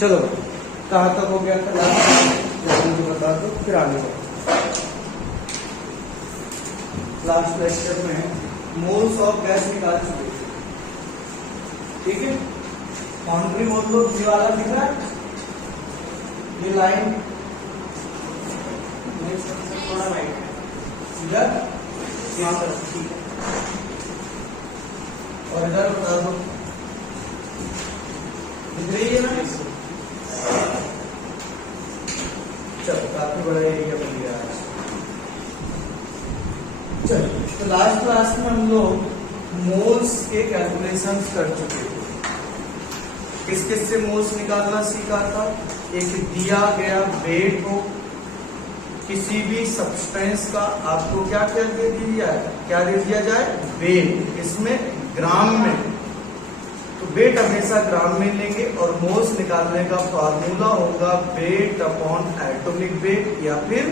चलो कहाँ तक हो गया था लास्ट मुझे बता दो, फिर आगे लास्ट लेक्चर में मोल्स ऑफ गैस निकाल चुके थे, ठीक है। बाउंड्री मतलब ये वाला दिख रहा है, ये लाइन थोड़ा राइट है, इधर यहाँ पर, ठीक है। और इधर बता दो, दिख रही है ना। चलो काफी बड़ा एरिया बन गया है। चलो तो लास्ट क्लास में हम लोग मोल्स के कैलकुलेशंस कर चुके थे। किस किस से मोल्स निकालना सीखा था। एक दिया गया वेट हो किसी भी सब्सटेंस का, आपको क्या क्या दे दिया है, क्या दे दिया जाए, वेट, इसमें ग्राम में, तो वेट हमेशा ग्राम में लेंगे। और मोल्स निकालने का फार्मूला होगा वेट अपॉन एटॉमिक वेट या फिर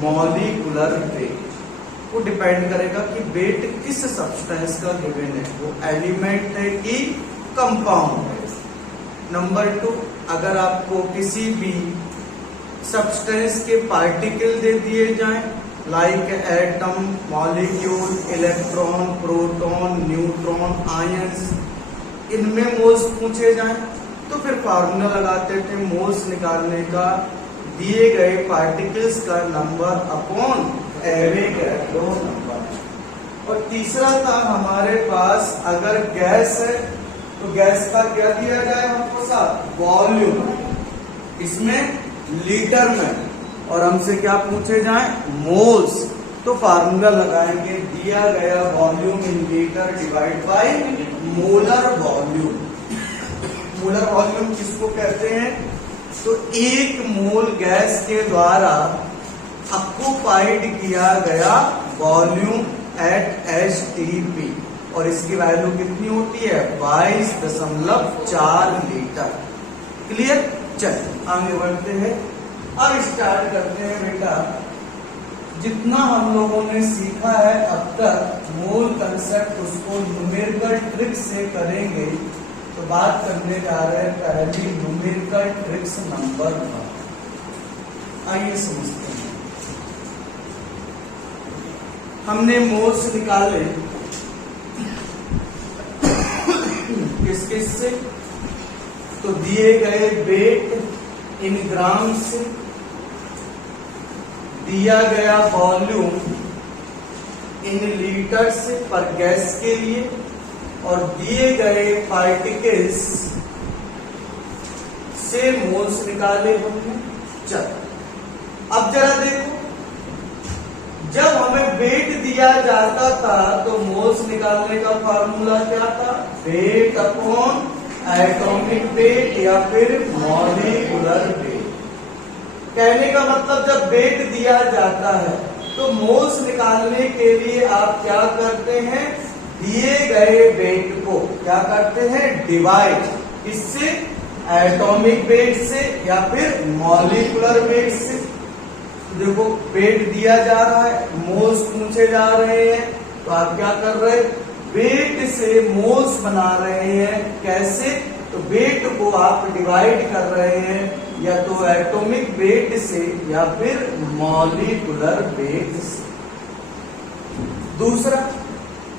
मॉलिक्यूलर वेट। वो डिपेंड करेगा कि वेट किस सब्सटेंस का गिवन है, वो एलिमेंट है कि कंपाउंड है। नंबर 2, अगर आपको किसी भी सब्सटेंस के पार्टिकल दे दिए जाएं, like atom, molecule, electron, proton, neutron, ions, इनमें मोल्स पूछे जाएं, तो फिर फार्मूला लगाते थे मोल्स निकालने का, दिए गए पार्टिकल्स का नंबर अपॉन एवोगैड्रो नंबर। और तीसरा था हमारे पास, अगर गैस है तो गैस का क्या दिया जाए हमको साथ, वॉल्यूम, इसमें लीटर में, और हमसे क्या पूछे जाए, मोल्स, तो फार्मूला लगाएंगे दिया गया volume in litre divide by molar volume. Molar volume किसको कहते हैं, तो एक मोल गैस के द्वारा ऑक्युपाइड किया गया वॉल्यूम एट STP, और इसकी वैल्यू कितनी होती है, 22.4 लीटर। क्लियर। चल आगे बढ़ते हैं, अब स्टार्ट करते हैं बेटा। जितना हम लोगों ने सीखा है अब तक मोल कंसेप्ट, उसको न्यूमेरिकल ट्रिक से करेंगे। तो बात करने जा रहे हैं पहली न्यूमेरिकल ट्रिक्स नंबर 1। आइए समझते हैं। हमने मोल्स निकाले किस किस से, तो दिए गए वेट इन ग्राम से, दिया गया वॉल्यूम इन लीटर से पर गैस के लिए, और दिए गए पार्टिकल्स से मोल्स निकाले हमने। चल अब जरा देखो, जब हमें वेट दिया जाता था तो मोल्स निकालने का फार्मूला क्या था, वेट अपॉन एटॉमिक वेट या फिर मॉलिक्यूलर वेट। कहने का मतलब जब वेट दिया जाता है तो मोल्स निकालने के लिए आप क्या करते हैं, दिए गए वेट को क्या करते हैं, डिवाइड, इससे एटॉमिक वेट से या फिर मॉलिक्यूलर वेट से। देखो वेट दिया जा रहा है, मोल्स पूछे जा रहे हैं, तो आप क्या कर रहे हैं, वेट से मोल्स बना रहे हैं। कैसे, तो वेट को आप डिवाइड कर रहे हैं या तो एटॉमिक वेट से या फिर मॉलिक्यूलर वेट से। दूसरा,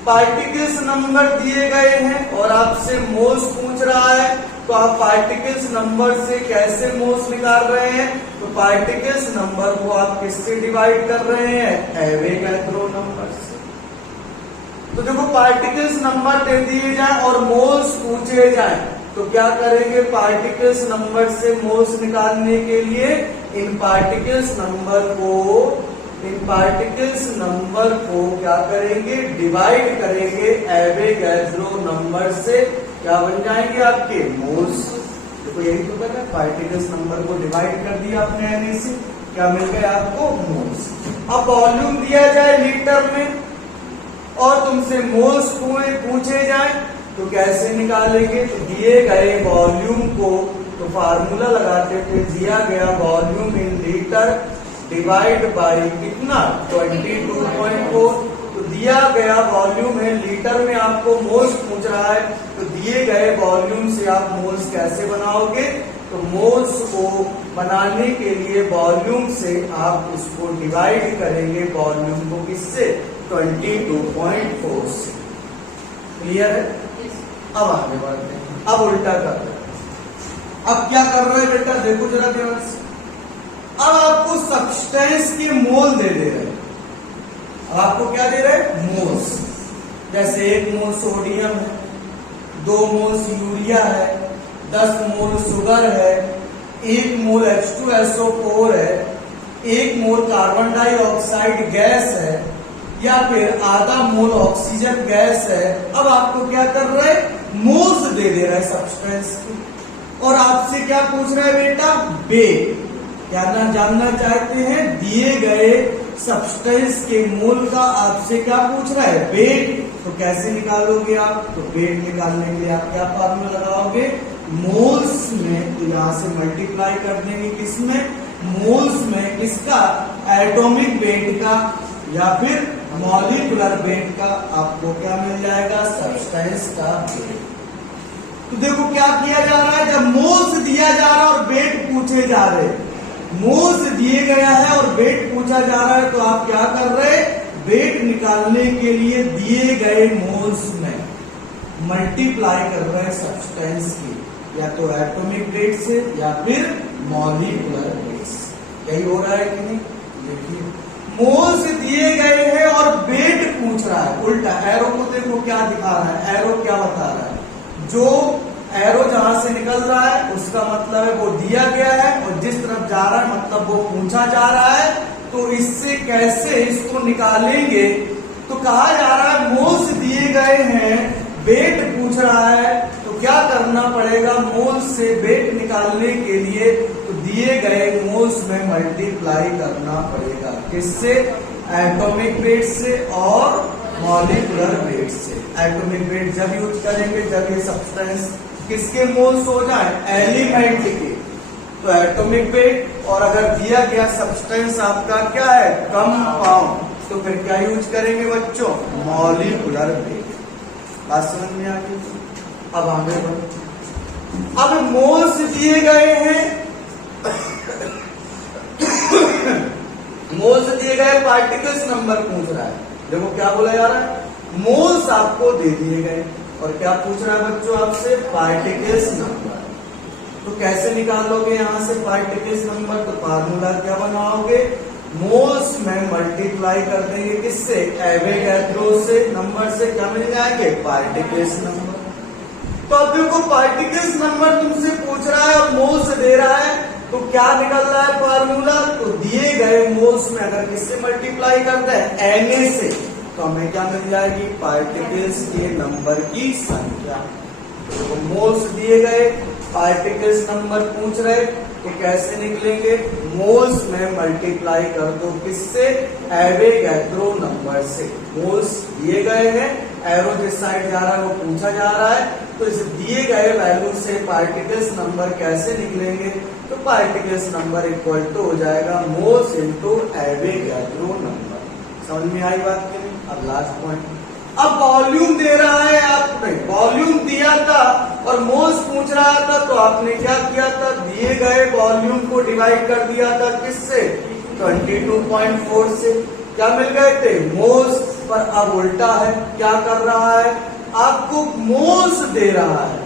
पार्टिकल्स नंबर दिए गए हैं और आपसे मोल्स पूछ रहा है, तो आप पार्टिकल्स नंबर से कैसे मोल्स निकाल रहे हैं, तो पार्टिकल्स नंबर को आप किससे डिवाइड कर रहे हैं, एवोगैड्रो नंबर से। तो देखो पार्टिकल्स नंबर दे दिए जाए और मोल्स पूछे जाए, तो क्या करेंगे, पार्टिकल्स नंबर से मोल्स निकालने के लिए इन पार्टिकल्स नंबर को क्या करेंगे, डिवाइड करेंगे एवोगैड्रो नंबर से। क्या बन जाएंगे आपके, मोल्स। देखो यही तो करना है, पार्टिकल्स नंबर को डिवाइड कर दिया आपने यानी से, क्या मिल गया आपको, मोल्स। अब वॉल्यूम दिया जाए लीटर में और तुमसे मोल्स पूछे जाए, तो कैसे निकालेंगे, तो दिए गए वॉल्यूम को, तो फार्मूला लगाते थे, दिया गया volume in litre divide by कितना, 22.4। तो दिया गया वॉल्यूम है लीटर में, आपको मोल्स पूछ रहा है, तो दिए गए वॉल्यूम से आप मोल्स कैसे बनाओगे, तो मोल्स को बनाने के लिए वॉल्यूम से आप इसको डिवाइड करेंगे, वॉल्यूम को किससे? 22.4 से। क्लियर है? अब आगे बढ़ते हैं, अब उल्टा करते हैं। अब क्या कर रहे हैं बेटा, देखो जरा ध्यान से। अब आपको सब्सटेंस के मोल दे रहे हैं। अब आपको क्या दे रहे हैं? मोल्स। जैसे 1 मोल सोडियम है, 2 मोल यूरिया है, 10 मोल शुगर है, 1 मोल H2SO4 है, 1 मोल कार्बन डाइऑक्साइड गैस है, या फिर आधा मोल ऑक्सीजन गैस है। अब आपको क्या कर रहे हैं? मोल्स दे रहा है सब्सटेंस की, और आपसे क्या पूछ रहा है बेटा? वेट। क्या ना जानना चाहते हैं? दिए गए सब्सटेंस के मोल का आपसे क्या पूछ रहा है? वेट। तो कैसे निकालोगे आप? तो वेट निकालने के लिए आप क्या फॉर्मूला लगाओगे? मोल्स में, तो यहां से मल्टीप्लाई कर देंगे किसमें? मोल्स में। किसका? एटॉमिक वेट का या फिर मॉलिक्यूलर वेट का। आपको क्या मिल जाएगा? सब्सटेंस का वेट। तो देखो क्या किया जा रहा है, जब मोल्स दिया जा रहा है और वेट पूछे जा रहे, मोल्स दिए गया है और वेट पूछा जा रहा है, तो आप क्या कर रहे? वेट निकालने के लिए दिए गए मोल्स में मल्टीप्लाई कर रहे हैं सब्सटेंस की, या तो एटॉमिक वेट से या फिर मॉलिक्यूलर वेट से। यही हो रहा है कि नहीं? देखिए, मोल्स दिए गए हैं और वेट पूछ रहा है। उल्टा एरो को देखो क्या दिखा रहा है, एरो क्या बता रहा है? जो एरो जहां से निकल रहा है उसका मतलब है वो दिया गया है, और जिस तरफ जा रहा है मतलब वो पूछा जा रहा है। तो इससे कैसे इसको निकालेंगे? तो कहा जा रहा है मोल्स दिए गए हैं, वेट पूछ रहा है, तो क्या करना पड़ेगा? मोल्स से वेट निकालने के लिए तो दिए गए मोल्स में मल्टीप्लाई करना पड़ेगा। किससे? एटॉमिक वेट से और मॉलिक्यूलर वेट से। एटॉमिक वेट जब यूज करेंगे जब ये सब्सटेंस किसके मोल्स हो जाए? एलिमेंट के। तो एटॉमिक वेट, और अगर दिया गया सब्सटेंस आपका क्या है? कंपाउंड, तो फिर क्या यूज करेंगे बच्चों? Molecular weight. बात समझ में आ गई? अब आगे बढ़ो। अब मोल्स दिए गए हैं, मोल्स दिए गए, पार्टिकल्स नंबर पूछ रहा है। देखो क्या बोला जा रहा है? मोल्स आपको दे दिए गए और क्या पूछ रहा है बच्चों आपसे? Particles number. तो कैसे निकालोगे यहां से पार्टिकल्स नंबर? तो फार्मूला क्या बनाओगे? मोल्स में मल्टीप्लाई कर देंगे किससे? एवोगैड्रो से, नंबर से। क्या मिल जाएंगे? Particles number. तो अब देखो पार्टिकल्स नंबर तुमसे पूछ रहा है और मोल्स दे रहा है, तो क्या निकल रहा है फार्मूला? तो दिए गए मोल्स में अगर किससे मल्टीप्लाई करते हैं? Na से, तो हमें क्या मिल जाएगी? पार्टिकल्स के नंबर की संख्या। तो मोल्स दिए गए, पार्टिकल्स नंबर पूछ रहे, तो कैसे निकलेंगे? मोल्स में मल्टीप्लाई कर दो किससे? एवोगैड्रो नंबर से। मोल्स दिए गए हैं, एरो जिस साइड जा रहा है वो पूछा जा रहा है, तो इस दिए गए वैल्यू से पार्टिकल्स नंबर कैसे निकलेंगे? तो पार्टिकल्स नंबर इक्वल टू हो जाएगा मोल्स इनटू एवोगैड्रो नंबर। समझ में आई बात की नहीं? अब लास्ट पॉइंट, अब वॉल्यूम दे रहा है आपने, वॉल्यूम दिया था और मोल्स पूछ रहा था, तो आपने क्या किया था? दिए गए वॉल्यूम को डिवाइड कर दिया था किससे? 22.4 से। क्या मिल गए थे? मोल्स। पर अब उल्टा है, क्या कर रहा है? आपको मोल्स दे रहा है।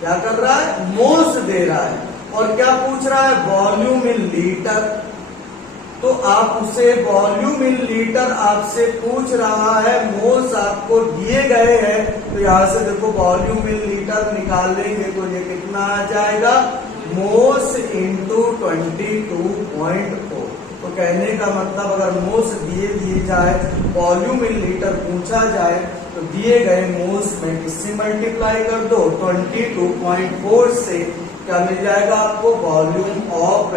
क्या कर रहा है? मोल्स दे रहा है, और क्या पूछ रहा है? Volume in litre. तो आप उसे वॉल्यूम इन लीटर आपसे पूछ रहा है, मोल्स आपको दिए गए हैं, तो यहां से देखो वॉल्यूम इन लीटर निकाल लेंगे तो ये कितना आ जाएगा? Moles into 22.4। तो कहने का मतलब अगर मोल्स दिए जाए, वॉल्यूम इन लीटर पूछा जाए, तो दिए गए मोल्स में किससे मल्टीप्लाई कर दो? 22.4 से। क्या मिल जाएगा आपको? Volume of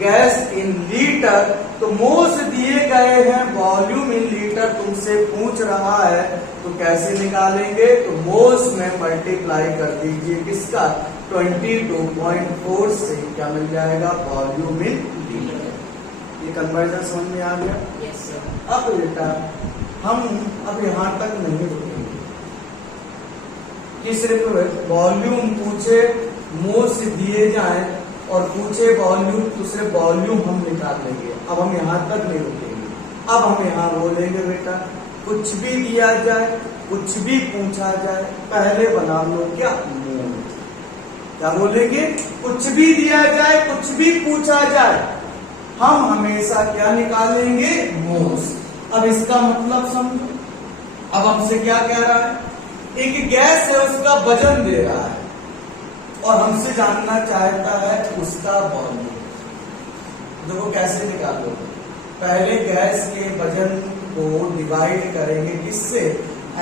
gas in litre. तो मोल्स दिए गए हैं, वॉल्यूम इन लीटर तुमसे पूछ रहा है, तो कैसे निकालेंगे? तो मोल्स में मल्टीप्लाई कर दीजिए किसका? 22.4 से। क्या मिल जाएगा? Volume in litre. ये कन्वर्जन समझ में आ गया? yes, अब बेटा हम अब यहां तक नहीं रुकेंगे कि सिर्फ वॉल्यूम पूछे, मोल्स दिए जाए और पूछे वॉल्यूम, दूसरे वॉल्यूम हम निकाल लेंगे। अब हम यहाँ तक नहीं रुकेंगे, अब हम यहाँ बोलेंगे बेटा कुछ भी दिया जाए, कुछ भी पूछा जाए, पहले बना लो क्या मोल। क्या बोलेंगे? कुछ भी दिया जाए, कुछ भी पूछा जाए, हम हमेशा क्या निकालेंगे? मोल्स। अब इसका मतलब समझो। अब हमसे क्या कह रहा है? एक गैस है, उसका वजन दे रहा है और हमसे जानना चाहता है उसका वॉल्यूम। देखो कैसे निकालोगे? पहले गैस के वजन को डिवाइड करेंगे किससे?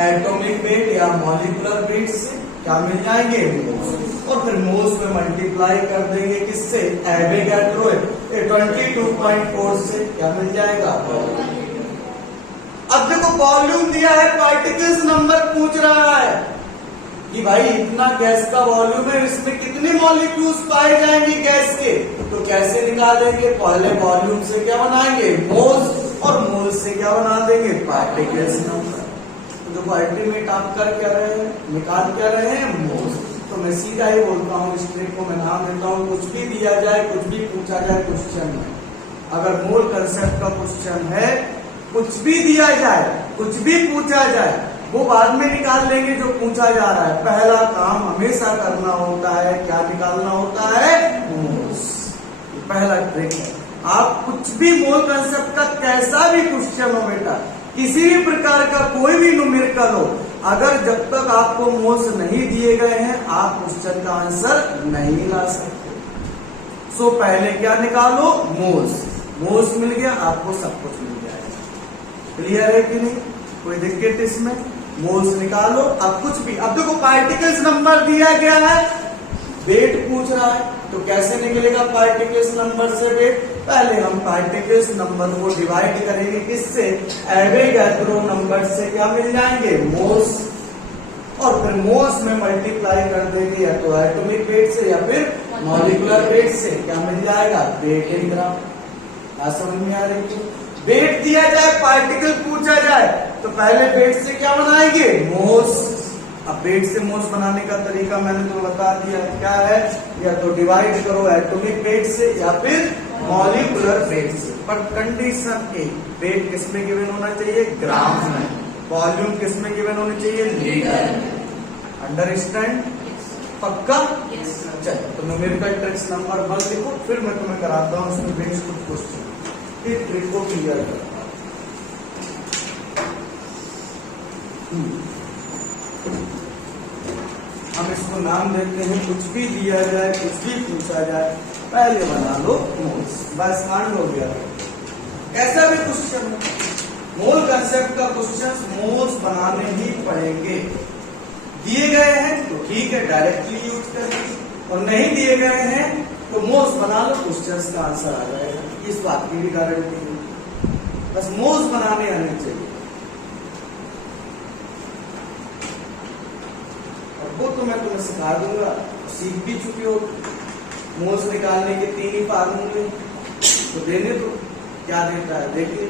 एटॉमिक वेट या मॉलिक्यूलर वेट से। क्या मिल जाएंगे? मोल्स। और फिर मोल्स में मल्टीप्लाई कर देंगे किससे? एवोगाड्रो 22.4 से। क्या मिल जाएगा? अब देखो वॉल्यूम दिया है, पार्टिकल्स नंबर पूछ रहा है कि भाई इतना गैस का वॉल्यूम है, इसमें कितने मॉलिक्यूल्स पाए जाएंगे गैस के। तो कैसे निकालेंगे? पहले वॉल्यूम से क्या बनाएंगे? मोल्स, और मोल्स से क्या बना देंगे? Particles number. तो देखो अल्टीमेट आप कर क्या रहे हैं? निकाल क्या रहे हैं? मोल्स। तो मैं सीधा ही बोलता हूँ, इस ट्रिक को मैं नाम देता हूँ कुछ भी दिया जाए, कुछ भी पूछा जाए क्वेश्चन में। अगर मोल कंसेप्ट का क्वेश्चन है, कुछ भी दिया जाए, कुछ भी पूछा जाए, वो बाद में निकाल लेंगे जो पूछा जा रहा है। पहला काम हमेशा करना होता है, क्या निकालना होता है? मोल्स। पहला ट्रिक है। आप कुछ भी मोल कंसेप्ट का कैसा भी क्वेश्चन हो बेटा, किसी भी प्रकार का कोई भी न्यूमेरिकल हो, अगर जब तक आपको मोल्स नहीं दिए गए हैं, आप क्वेश्चन का आंसर नहीं ला सकते। सो पहले क्या निकालो? मोल्स। मोल्स मिल गया, आपको सब कुछ मिल जाएगा। क्लियर है कि नहीं? कोई दिक्कत इसमें? मोल्स निकालो। अब कुछ भी, अब देखो पार्टिकल्स नंबर दिया गया है, वेट पूछ रहा है, तो कैसे निकलेगा पार्टिकल्स नंबर से वेट? पहले हम पार्टिकल्स नंबर को डिवाइड करेंगे किससे? एवोगाड्रो नंबर से। क्या मिल जाएंगे? मोल्स। और फिर मोल्स में मल्टीप्लाई कर देंगे या तो एटॉमिक वेट से या फिर मॉलिक्यूलर वेट से। क्या मिल जाएगा? वेट इन ग्राम। समझ में आ रही है? वेट दिया जाए, पार्टिकल पूछा जाए, तो पहले वेट से क्या बनाएंगे? मोल्स। अब वेट से मोल्स बनाने का तरीका मैंने तो बता दिया, क्या है? या तो डिवाइड करो एटॉमिक वेट से या फिर मॉलिक्यूलर वेट से। पर कंडीशन एक, वेट किसमें गिवन होना चाहिए? ग्राम में। वॉल्यूम किसमें गिवन होनी चाहिए? लीटर। अंडरस्टैंड? पक्का? चलो तो न्यूमेरिकल ट्रिक्स नंबर 1 लिखो, फिर मैं तुम्हें कराता हूँ उसमें बेस कुछ क्वेश्चन। इस ट्रिक को क्लियर करता हूँ। हम इसको नाम देते हैं कुछ भी दिया जाए, कुछ भी पूछा जाए, पहले बना लो मोल्स। बस कांड हो गया। ऐसा भी क्वेश्चन मोल कंसेप्ट का क्वेश्चन मोल्स बनाने ही पड़ेंगे। दिए गए हैं तो ठीक है, डायरेक्टली यूज करेंगे, और नहीं दिए गए हैं तो मोल्स बना लो, क्वेश्चन का आंसर आ जाएगा। इस बात की भी गारंटी है, बस मोल्स बनाने आने चाहिए। वो तो मैं तुम्हें सिखा दूंगा, सीख भी चुके हो। मोल्स निकालने के 3 ही फार्मूले तो देने दो, क्या देता है देखिए।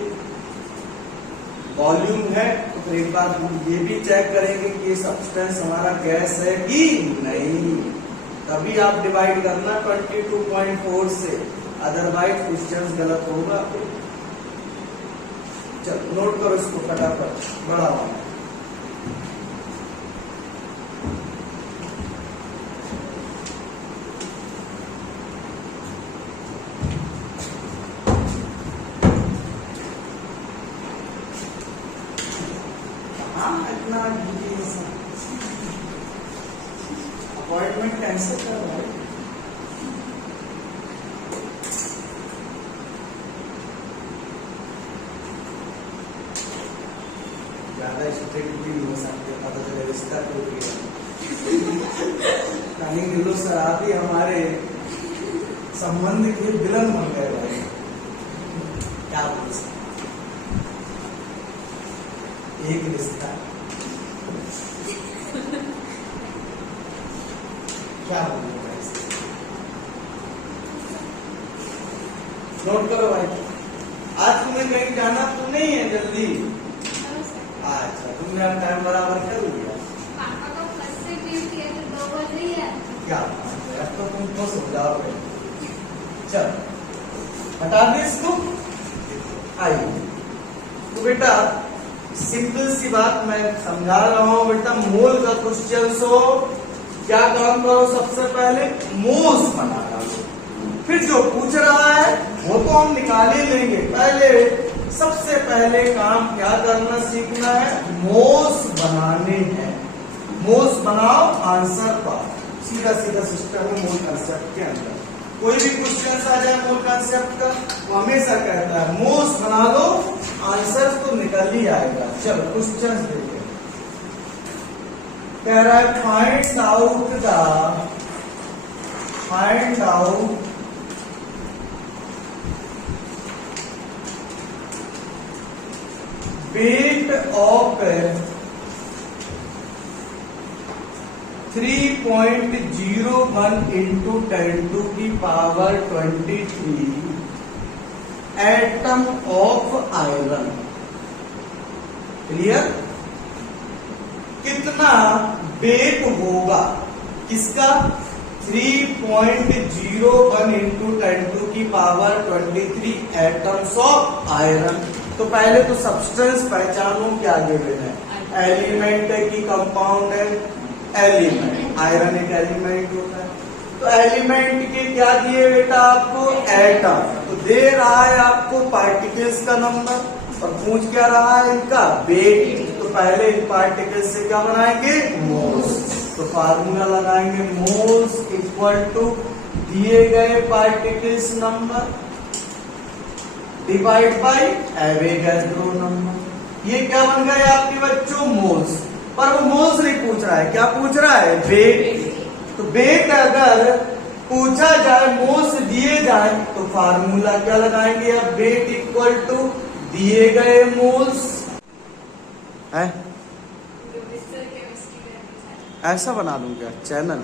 वॉल्यूम है तो फिर एक बार ये भी चेक करेंगे कि ये सब्सटेंस हमारा गैस है कि नहीं, तभी आप डिवाइड करना 22.4 से, अदरवाइज क्वेश्चन गलत होगा। चलो नोट करो इसको फटाफट, बड़ा वाला। अपॉइंटमेंट कैंसिल कर रहा है। ज्यादा स्ट्रिक्ट भी नहीं हो सकते, पता चले रिश्ता टूट गया। कहीं मिलो सर, आप ही हमारे संबंध के विलन बन गए भाई, क्या बोल सकते। एक रिश्ता क्या बोलूं भाई, नोट करो भाई। आज तुम्हें कहीं जाना तो नहीं है जल्दी? अच्छा, तुमने अब टाइम बराबर कर लिया। पापा को फर्स्ट से ड्यूटी है तो 2 बज रही है। क्या अब तो तुम खुश हो जाओगे। चल हटा दे इसको। आइए तो बेटा सिंपल सी बात मैं समझा रहा हूं बेटा, मोल का क्वेश्चन हो क्या काम करो, सबसे पहले मोल्स बना डालो, फिर जो पूछ रहा है वो तो हम निकाल ही लेंगे। पहले सबसे पहले काम क्या करना सीखना है, मोल्स बनाने हैं। मोल्स बनाओ, आंसर पाओ, सीधा सीधा सिस्टम है मोल कंसेप्ट के अंदर। कोई भी क्वेश्चन आ जाए मोल कंसेप्ट का, वो हमेशा कहता है मोल्स बना लो, आंसर तो निकल ही आएगा। चलो क्वेश्चन देखते हैं। कह रहा है find out weight of 3.01 into 10 to the power 23 atom of iron. Clear? कितना वेट होगा किसका, 3.01 into 10 to the power 23 atoms of iron. तो पहले तो सब्सटेंस पहचानो क्या गिवन है, एलिमेंट है कि कंपाउंड है, एलिमेंट, आयरन एक एलिमेंट होता है। तो एलिमेंट के क्या दिए बेटा आपको, एटम। तो दे रहा है आपको पार्टिकल्स का नंबर और पूछ क्या रहा है इनका वेट। तो पहले इन पार्टिकल्स से क्या बनाएंगे, मोल्स। तो फार्मूला लगाएंगे मोल्स इक्वल टू दिए गए particles number divide by Avogadro number. ये क्या बन गए आपके बच्चों, मोल्स। पर वो मोल्स नहीं पूछ रहा है, क्या पूछ रहा है, वेट। तो वेट अगर पूछा जाए, मोल्स दिए जाए, तो फार्मूला क्या लगाएंगे, अब वेट इक्वल टू दिए गए मोल्स है। ऐसा बना दूंगा चैनल।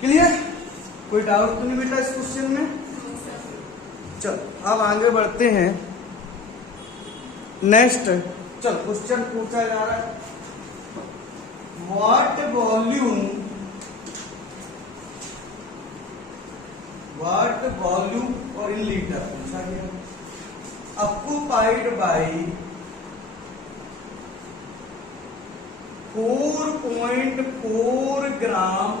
क्लियर? कोई डाउट तो नहीं बेटा इस क्वेश्चन में? चल अब आगे बढ़ते हैं। नेक्स्ट चल क्वेश्चन पूछा जा रहा है, व्हाट वॉल्यूम और इन लीटर पूछा गया, occupied by 4.4 gram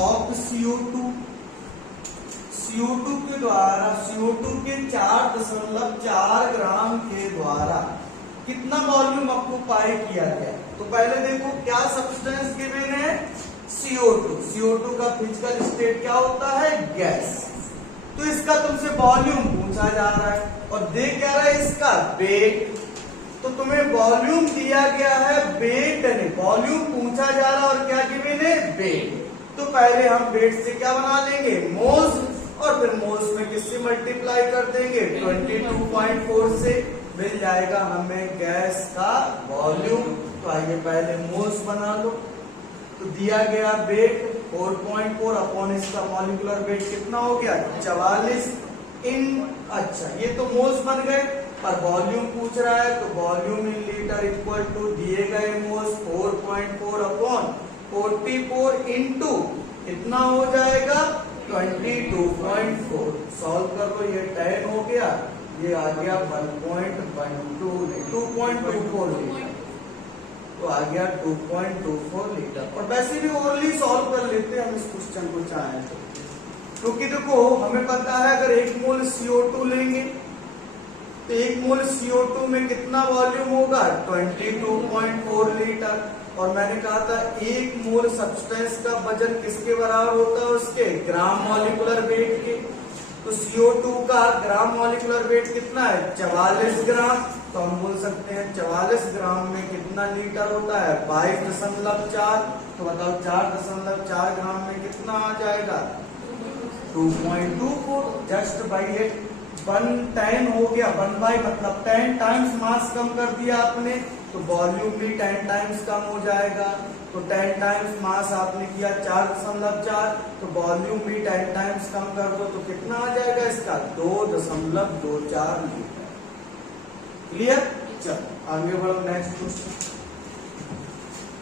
of CO2 के द्वारा, CO2 के 4.4 ग्राम के द्वारा कितना वॉल्यूम ऑक्युपाई किया गया। तो पहले देखो क्या सब्सटेंस गिवन है, CO2 का फिजिकल स्टेट क्या होता है, गैस। तो इसका तुमसे वॉल्यूम पूछा जा रहा है और दे क्या रहा है इसका वेट। तो तुम्हें वॉल्यूम दिया गया है, वेट नहीं, वॉल्यूम पूछा जा रहा है और क्या गिवन है, वेट। तो पहले हम वेट से क्या बना लेंगे, मोल्स, और फिर मोल्स में किससे मल्टीप्लाई कर देंगे, 22.4 से मिल जाएगा हमें गैस का वॉल्यूम। तो आइए पहले मोल्स बना लो। तो दिया गया वेट 4.4 अपॉन इसका मॉलिक्यूलर वेट कितना हो गया, 44 इन, अच्छा ये तो मोल्स बन गए, पर वॉल्यूम पूछ रहा है तो volume in litre equal to दिए गए मोल्स 4.4 अपॉन 44 इंटू कितना हो जाएगा, 22.4। सॉल्व कर लो, ये 10 हो गया, ये आ गया 2.24 लीटर। तो आ गया 2.24 लीटर। और वैसे भी ओरली सॉल्व कर लेते हैं हम इस क्वेश्चन को चाहे तो, क्योंकि देखो हमें पता है अगर 1 मोल CO2 लेंगे तो 1 मोल CO2 में कितना वॉल्यूम होगा, 22.4 लीटर। और मैंने कहा था 1 मोल सब्सटेंस का वजन किसके बराबर होता है, उसके ग्राम मॉलिक्यूलर वेट के। तो CO2 का ग्राम मॉलिक्यूलर वेट कितना है, 44 ग्राम। तो हम बोल सकते हैं 44 ग्राम में कितना लीटर होता है, 22.4। तो बताओ 4.4 ग्राम में कितना आ जाएगा, 2.24। जस्ट बाई 110 हो गया, 1 मतलब 10 टाइम्स मास कम कर दिया आपने, तो वॉल्यूम भी 10 टाइम्स कम हो जाएगा। तो 10 टाइम्स मास आपने किया 4.4, तो वॉल्यूम भी 10 टाइम्स कम कर दो, तो कितना आ जाएगा इसका, 2.24 लीटर। क्लियर? चलो आगे बढ़ो नेक्स्ट क्वेश्चन।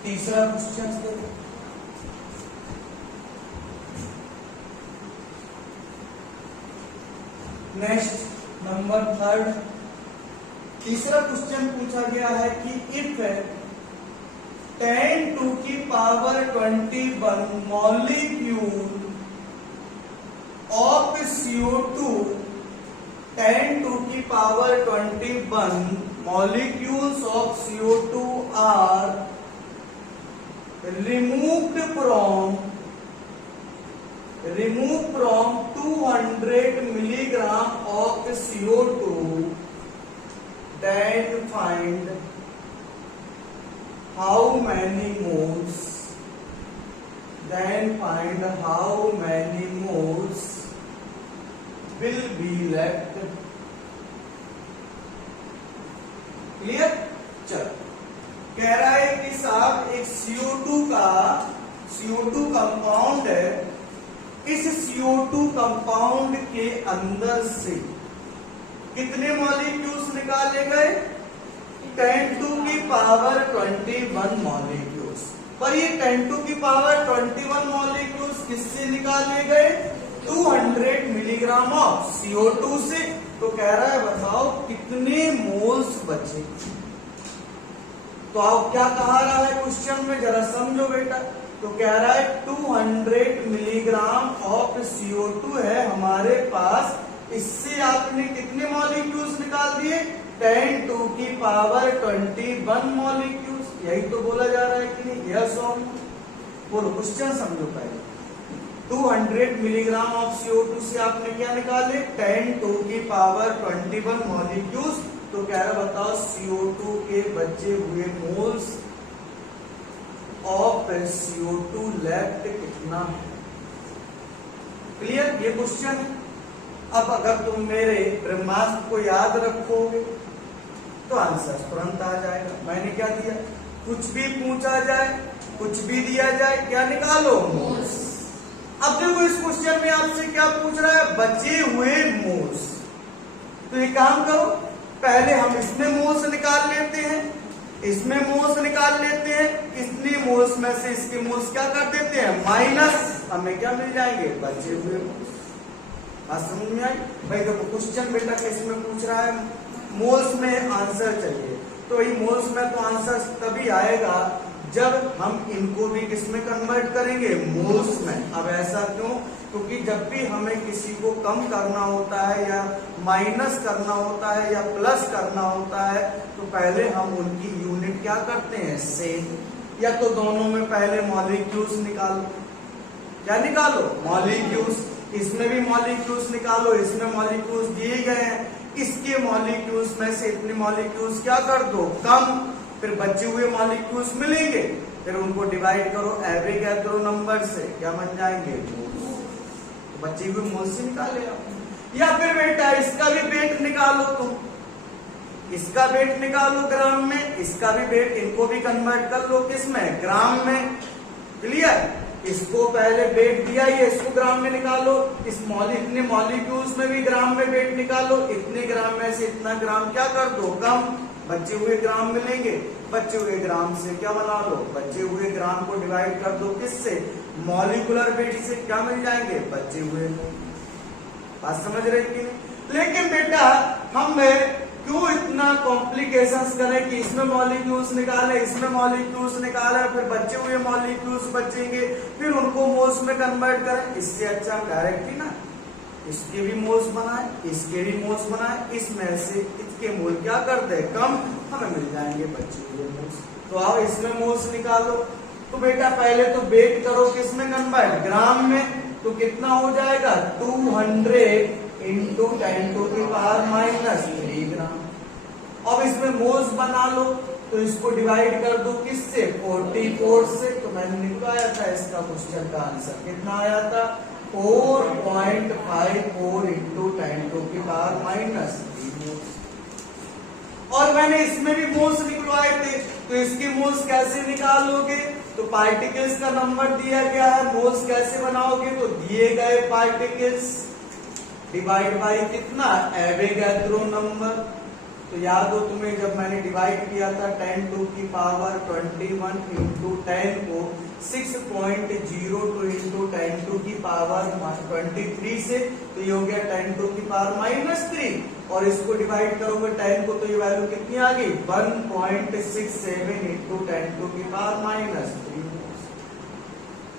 तीसरा क्वेश्चन देखो, नेक्स्ट नंबर 3, तीसरा क्वेश्चन पूछा गया है कि if 10 to the power 21 molecule of CO2, 10 to the power 21 molecules of CO2 are removed from 200 milligram of CO2, then find how many moles, will be left. Clear? चलो, कह रहा है कि साहब एक CO2 कंपाउंड है, इस CO2 कंपाउंड के अंदर से कितने मॉलिक्यूल्स निकाले गए? 10 to the power 21 मॉलिक्यूल्स। पर ये 10 to the power 21 मॉलिक्यूल्स किससे निकाले गए? 200 मिलीग्राम ऑफ CO2 से। तो कह रहा है बताओ कितने मोल्स बचे। तो आप क्या कहा रहा है क्वेश्चन में, जरा समझो बेटा। तो कह रहा है 200 मिलीग्राम ऑफ CO2 है हमारे पास, इससे आपने कितने मॉलिक्यूल्स निकाल दिए? 10 to the power 21 मॉलिक्यूल्स। यही तो बोला जा रहा है कि नहीं? यस और नो? बोलो, क्वेश्चन समझो पहले। 200 मिलीग्राम ऑफ CO2 से आपने क्या निकाले? 10 to the power 21 मॉलिक्यूल्स। तो कह रहा बताओ CO2 के बचे हुए मोल्स ऑफ CO2 लेफ्ट कितना है? क्लियर? ये क्वेश्चन है। अब अगर तुम मेरे ब्रह्मास्त्र को याद रखोगे तो आंसर तुरंत आ जाएगा। मैंने क्या दिया? कुछ भी पूछा जाए, कुछ भी दिया जाए, क्या निकालो? मोल्स। अब देखो इस क्वेश्चन में आपसे क्या पूछ रहा है? बचे हुए मोल्स। तो ये काम करो, पहले हम इसमें मोल्स निकाल लेते हैं, इसमें मोल्स निकाल लेते हैं, इतनी मोल्स में से इसके मोल्स क्या कर देते हैं? माइनस। हमें क्या मिल जाएंगे? बचे हुए मोल्स। बात समझ में आई? भाई देखो क्वेश्चन बेटा किसमें पूछ रहा है? मोल्स में आंसर चाहिए। तो ये मोल्स में तो आंसर तभी आएगा जब हम इनको भी किसमें कन्वर्ट करेंगे? मोल्स में। अब ऐसा क्यों? क्योंकि जब भी हमें किसी को कम करना होता है या माइनस करना होता है या प्लस करना होता है तो पहले हम उनकी यूनिट क्या करते हैं? सेम। या तो दोनों में पहले मॉलिक्यूल्स निकालो। क्या निकालो? मॉलिक्यूल्स। इसमें भी मॉलिक्यूल्स निकालो, इसमें मॉलिक्यूल्स दिए गए हैं, इसके मॉलिक्यूल्स में से इतने मॉलिक्यूल्स क्या कर दो? कम। फिर बचे हुए मॉलिक्यूल्स मिलेंगे, फिर उनको डिवाइड करो एवोगाड्रो नंबर से, क्या बन जाएंगे? मोल्स। तो बचे हुए मोल्स से निकाले आप। या फिर बेटा इसका भी वेट निकालो तुम, इसका वेट निकालो ग्राम में, इसका भी वेट, इनको भी कन्वर्ट कर लो किसमें? ग्राम में। क्लियर? इसको पहले वेट दिया ही, इसको ग्राम में निकालो, इतने मॉलिक्यूल्स में भी ग्राम में वेट निकालो, इतने ग्राम में से इतना ग्राम क्या कर दो? कम। बचे हुए ग्राम मिलेंगे, बचे हुए ग्राम से क्या बना लो? बचे हुए ग्राम को डिवाइड कर दो किससे? मॉलिक्यूलर वेट से, क्या मिल जाएंगे? बचे हुए। बात समझ रहे कि नहीं? लेकिन बेटा हम क्यों इतना कॉम्प्लिकेशंस करें कि इसमें मॉलिक्यूल्स निकाले, इसमें मॉलिक्यूल्स निकाले, फिर बचे हुए मॉलिक्यूल्स बचेंगे, फिर उनको मोल्स में कन्वर्ट करें। इससे अच्छा हम डायरेक्टली ना इसके भी मोल्स बनाए, इसके भी मोल्स बनाए, इसमें से इसके मोल क्या कर दे? कम। हमें मिल जाएंगे बचे हुए मोल्स। तो आओ इसमें मोल्स निकालो। तो बेटा पहले तो वेट करो किसमें कन्वर्ट? ग्राम में। तो कितना हो जाएगा? 200 इंटू 10 to the power -3 ग्राम। अब इसमें मोल्स बना लो, तो इसको डिवाइड कर दो किससे? 44 से। तो मैंने निकाला था इसका क्वेश्चन का आंसर कितना आया था? 4.54 into 10 to the power -3 moles. और मैंने इसमें भी मोल्स निकलवाए थे, तो इसके मोल्स कैसे निकालोगे? तो पार्टिकल्स का नंबर दिया गया है, मोल्स कैसे बनाओगे? तो दिए गए पार्टिकल्स डिवाइड बाय कितना? Avogadro number. तो याद हो तुम्हें जब मैंने डिवाइड किया था 10 टू की पावर 21 इंटू 10 को 6.02 इंटू 10 टू की पावर 23 से, तो ये हो गया 10 टू की पावर -3, और इसको डिवाइड करोगे 10 को तो ये वैल्यू कितनी आ गई 1.67 इंटू 10 टू की पावर -3।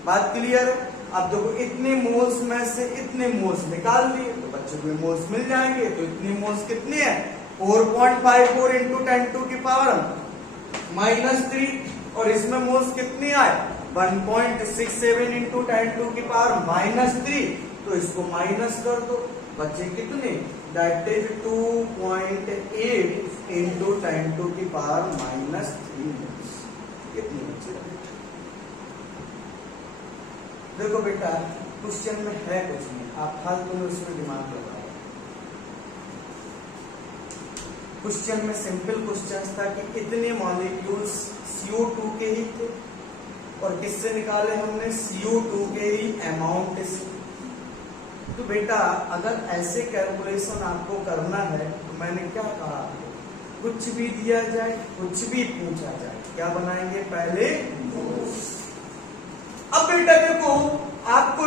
बात क्लियर है? अब देखो इतने मोल्स में से इतने मोल्स निकाल दिए तो बच्चों को मोल्स मिल जाएंगे। तो इतने मोल्स कितने हैं 4.54 इंटू 10 टू की पावर -3, और इसमें मोल्स कितने आए 1.67 इंटू 10 टू की पावर -3, तो इसको माइनस कर दो, बच्चे कितने दैट इज 2.8 इंटू 10 टू की पावर -3 मोल्स। कितने बच्चे? देखो बेटा क्वेश्चन में है कुछ नहीं, आप फालतू में उसमें दिमाग लगाओ। क्वेश्चन में सिंपल क्वेश्चन था कि इतने मॉलिक्यूल्स CO2 के ही थे, और किससे निकाले हमने CO2 के ही अमाउंट से। तो बेटा अगर ऐसे कैलकुलेशन आपको करना है तो मैंने क्या कहा, कुछ भी दिया जाए कुछ भी पूछा जाए क्या बनाएंगे पहले। अब बेटा देखो आपको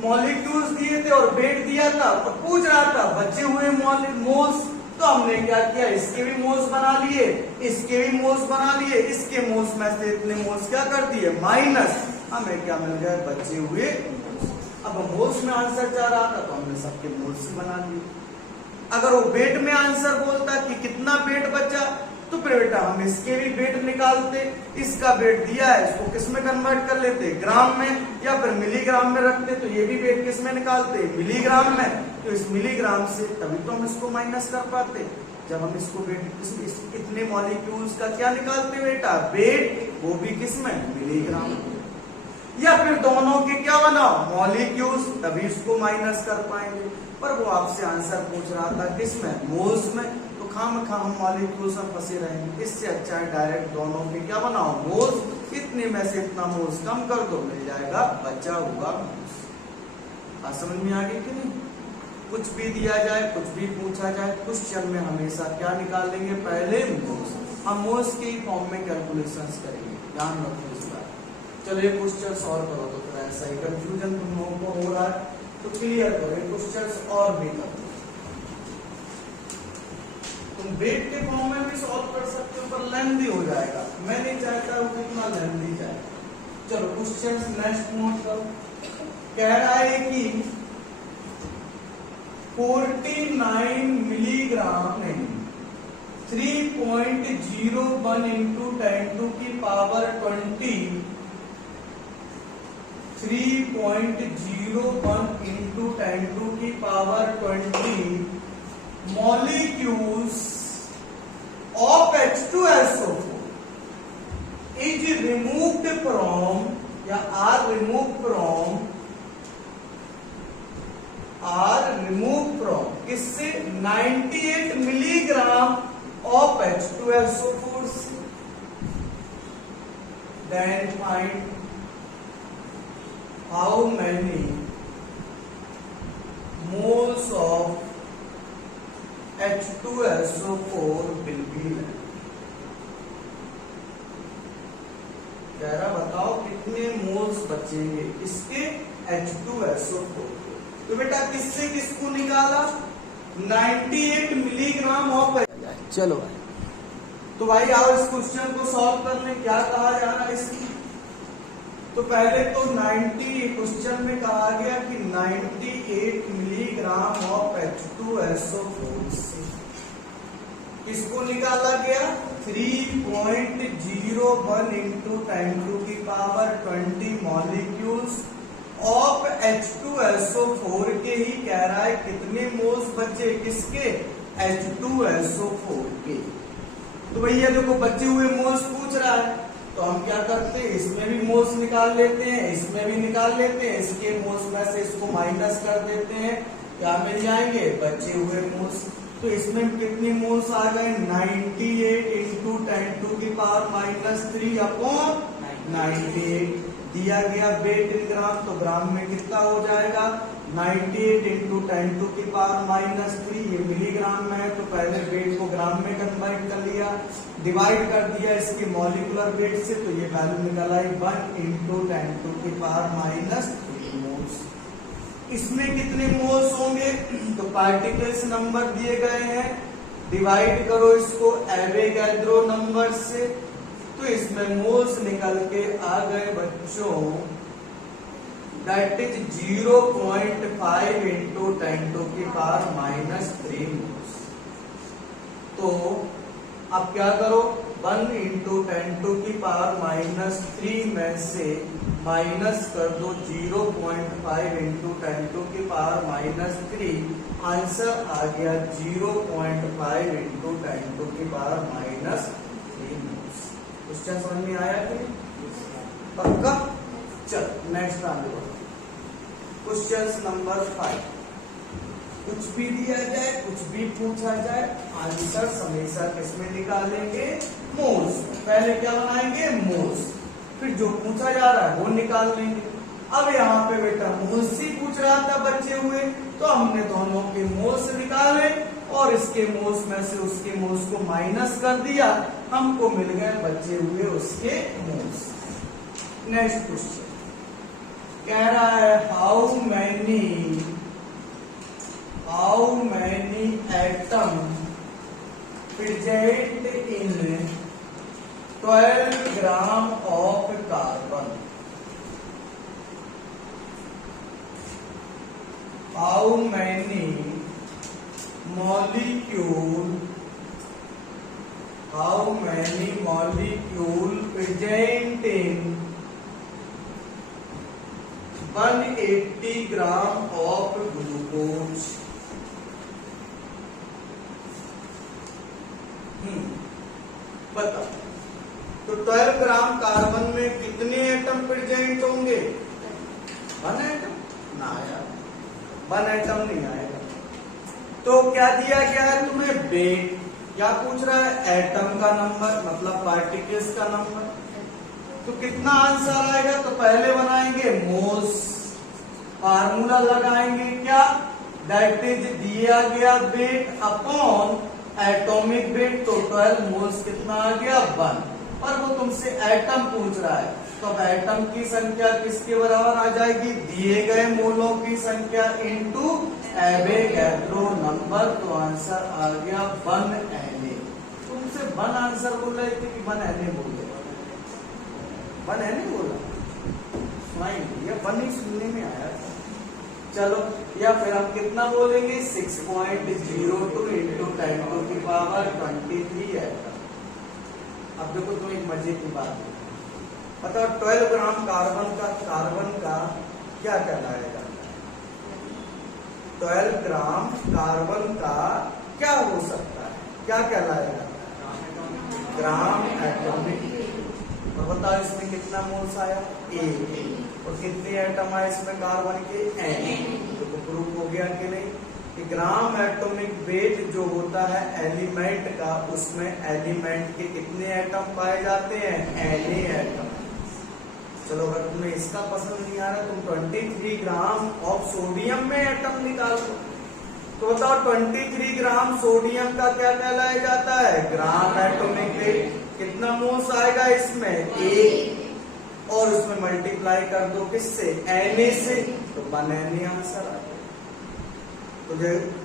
मॉलिक्यूल्स दिए थे और वेट दिया था और पूछ रहा था बचे हुए मोल्स, तो हमने क्या किया इसके भी मोल्स बना लिए, इसके भी मोल्स बना लिए, इसके मोल्स में से इतने मोल्स क्या कर दिए माइनस, हमें क्या मिल गया बचे हुए मोल्स। अब मोल्स में आंसर चाह रहा था तो हमने सबके मोल्स ही बना लिए। अगर वो वेट में आंसर बोलता कि कितना वेट बचा तो फिर बेटा हम इसके भी वेट निकालते, इसका वेट दिया है इसको किस में कन्वर्ट कर लेते ग्राम में, या फिर मिलीग्राम में रखते, तो ये भी वेट किस में निकालते मिलीग्राम में। तो इस मिलीग्राम से तभी तो हम इसको माइनस कर पाते जब हम इसको वेट इतने मॉलिक्यूल्स का क्या निकालते बेटा वेट, वो भी किस में मिलीग्राम। या फिर दोनों के क्या बनाओ मॉलिक्यूल्स, तभी इसको माइनस कर पाएंगे। पर वो आपसे आंसर पूछ रहा था किसमें मोल्स में, तो खामखा हम मॉलिक्यूल्स में फंसे रहेंगे। इससे अच्छा है डायरेक्ट दोनों के क्या बनाओ मोल्स, इतने में से इतना मोल्स कम कर दो मिल जाएगा बचा हुआ मोल्स। बात समझ में आ गई कि नहीं? कुछ भी दिया जाए कुछ भी पूछा जाए क्वेश्चन में हमेशा क्या निकालेंगे पहले मोल्स। हम मोल्स के फॉर्म में कैलकुलेशंस करेंगे, ध्यान रखो इस बात। चलिए क्वेश्चन सॉल्व करो, तो फिर ऐसा ही कंफ्यूजन तुम लोगों को हो रहा है तो क्लियर करो क्वेश्चन और भी करो। तुम वेट के फॉर्म में भी सॉल्व कर सकते हो पर लेंथी हो जाएगा, मैं नहीं चाहता हूं कितना लेंथी जाए। चलो क्वेश्चन नेक्स्ट नोट करो। कह रहा है कि 49 मिलीग्राम नहीं 3.01 इंटू 10 टू की पावर 20 3.01 इंटू 10 टू की power 20 molecules of H2SO4 is removed from या are removed from किससे 98 मिलीग्राम of H2SO4 से। Then find how many moles of H2SO4 will be left। कह रहा बताओ कितने मोल्स बचेंगे इसके H2SO4। तो बेटा किससे किसको निकाला 98 मिलीग्राम ऑफ। चलो तो भाई आओ इस क्वेश्चन को सॉल्व करने क्या कहा जा रहा है इसकी। तो पहले तो 90 क्वेश्चन में कहा गया कि 98 मिलीग्राम ऑफ H2SO4 से किसको निकाला गया 3.01 इंटू 10 टू की पावर 20 मॉलिक्यूल्स ऑफ H2SO4 के ही कह रहा है कितने मोल्स बचे किसके H2SO4 के। तो भैया देखो बचे हुए मोल्स पूछ रहा है तो हम क्या करते हैं इसमें भी मोल्स निकाल लेते हैं इसमें भी निकाल लेते हैं, इसके मोल्स में से इसको माइनस कर देते हैं, क्या मिल जाएंगे बचे हुए मोल्स। तो इसमें कितने मोल्स आ गए 98 इंटू 10 टू की पावर -3 अपॉन 98 दिया गया वेट इन ग्राम, तो ग्राम में कितना हो जाएगा 98 इंटू 10⁻⁻3, ये मिलीग्राम में है तो पहले वेट को ग्राम में कन्वर्ट कर लिया, डिवाइड कर दिया इसके मॉलिक्यूलर वेट से, तो ये वैल्यू निकल आई 1 इंटू 10⁻³ मोल्स। इसमें कितने मोल्स होंगे, तो पार्टिकल्स नंबर दिए गए हैं, डिवाइड करो इसको एवोगाड्रो नंबर से, तो इसमें मोल्स निकल के आ गए बच्चों, दैट इज 0.5 इंटू 10⁻³ मोल्स। तो अब क्या करो, 1 इंटू 10⁻³ में से माइनस कर दो 0.5 इंटू 10⁻³ आंसर आ गया 0.5 इंटू 10⁻³ मोल्स। क्वेश्चन समझ में आया कि पक्का? चल नेक्स्ट आगे बढ़ो। क्वेश्चन नंबर 5, कुछ भी दिया जाए, कुछ भी पूछा जाए, आंसर हमेशा किसमें निकालेंगे, मोल्स। पहले क्या बनाएंगे, मोल्स, फिर जो पूछा जा रहा है वो निकाल लेंगे। अब यहाँ पे बेटा मोल्स ही पूछ रहा था बचे हुए, तो हमने दोनों के मोल्स निकाले और इसके मोल्स में से उसके मोल्स को माइनस कर दिया, हमको मिल गए बचे हुए उसके मोल्स। नेक्स्ट क्वेश्चन कह रहा है how many atom present in 12 gram of carbon. How many molecule present in 180 gram of glucose. बताओ, तो 12 ग्राम कार्बन में कितने एटम प्रेजेंट होंगे, 1 एटम ना यार, 1 एटम नहीं आएगा। तो क्या दिया गया है तुम्हें, वेट, क्या पूछ रहा है, एटम का नंबर मतलब पार्टिकल्स का नंबर, तो कितना आंसर आएगा, तो पहले बनाएंगे मोल्स, फार्मूला लगाएंगे क्या, दैट इज दिया गया वेट अपॉन एटॉमिक वेट, तो 12 मोल्स कितना आ गया 1, और वो तुमसे एटम पूछ रहा है, तो अब एटम की संख्या किसके बराबर आ जाएगी, दिए गए मोलों की संख्या इनटू एवोगाड्रो नंबर, तो आंसर आ गया 1 Na। तुमसे 1 आंसर बोल रहे थे कि 1 Na बोल रहे, 1 Na बोला, फाइन, ये 1 ही सुनने में आया। चलो, या फिर हम कितना बोलेंगे 6.02 इंटू 10⁻23 एटम। अब देखो तो एक मजे की बात है, बताओ 12 ग्राम कार्बन का क्या कहलाएगा, 12 ग्राम कार्बन का क्या हो सकता है, क्या कहलाएगा, ग्राम एटॉमिक। तो बताओ इसमें कितना मोल्स आया, 1, और कितने एटम आए इसमें कार्बन के, N। तो प्रूफ हो गया कि नहीं कि ग्राम एटॉमिक वेट जो होता है एलिमेंट का, उसमें एलिमेंट के कितने एटम पाए जाते हैं, Na एटम। चलो अगर तुम्हें इसका पसंद नहीं आ रहा, तुम 23 ग्राम ऑफ सोडियम में एटम निकाल दो, तो बताओ 23 ग्राम सोडियम का क्या कहलाया जाता है, ग्राम एटॉमिक वेट। कितना मोल्स आएगा इसमें, 1, और उसमें मल्टीप्लाई कर दो किससे, Na से, तो 1 Na आंसर आ गया। तो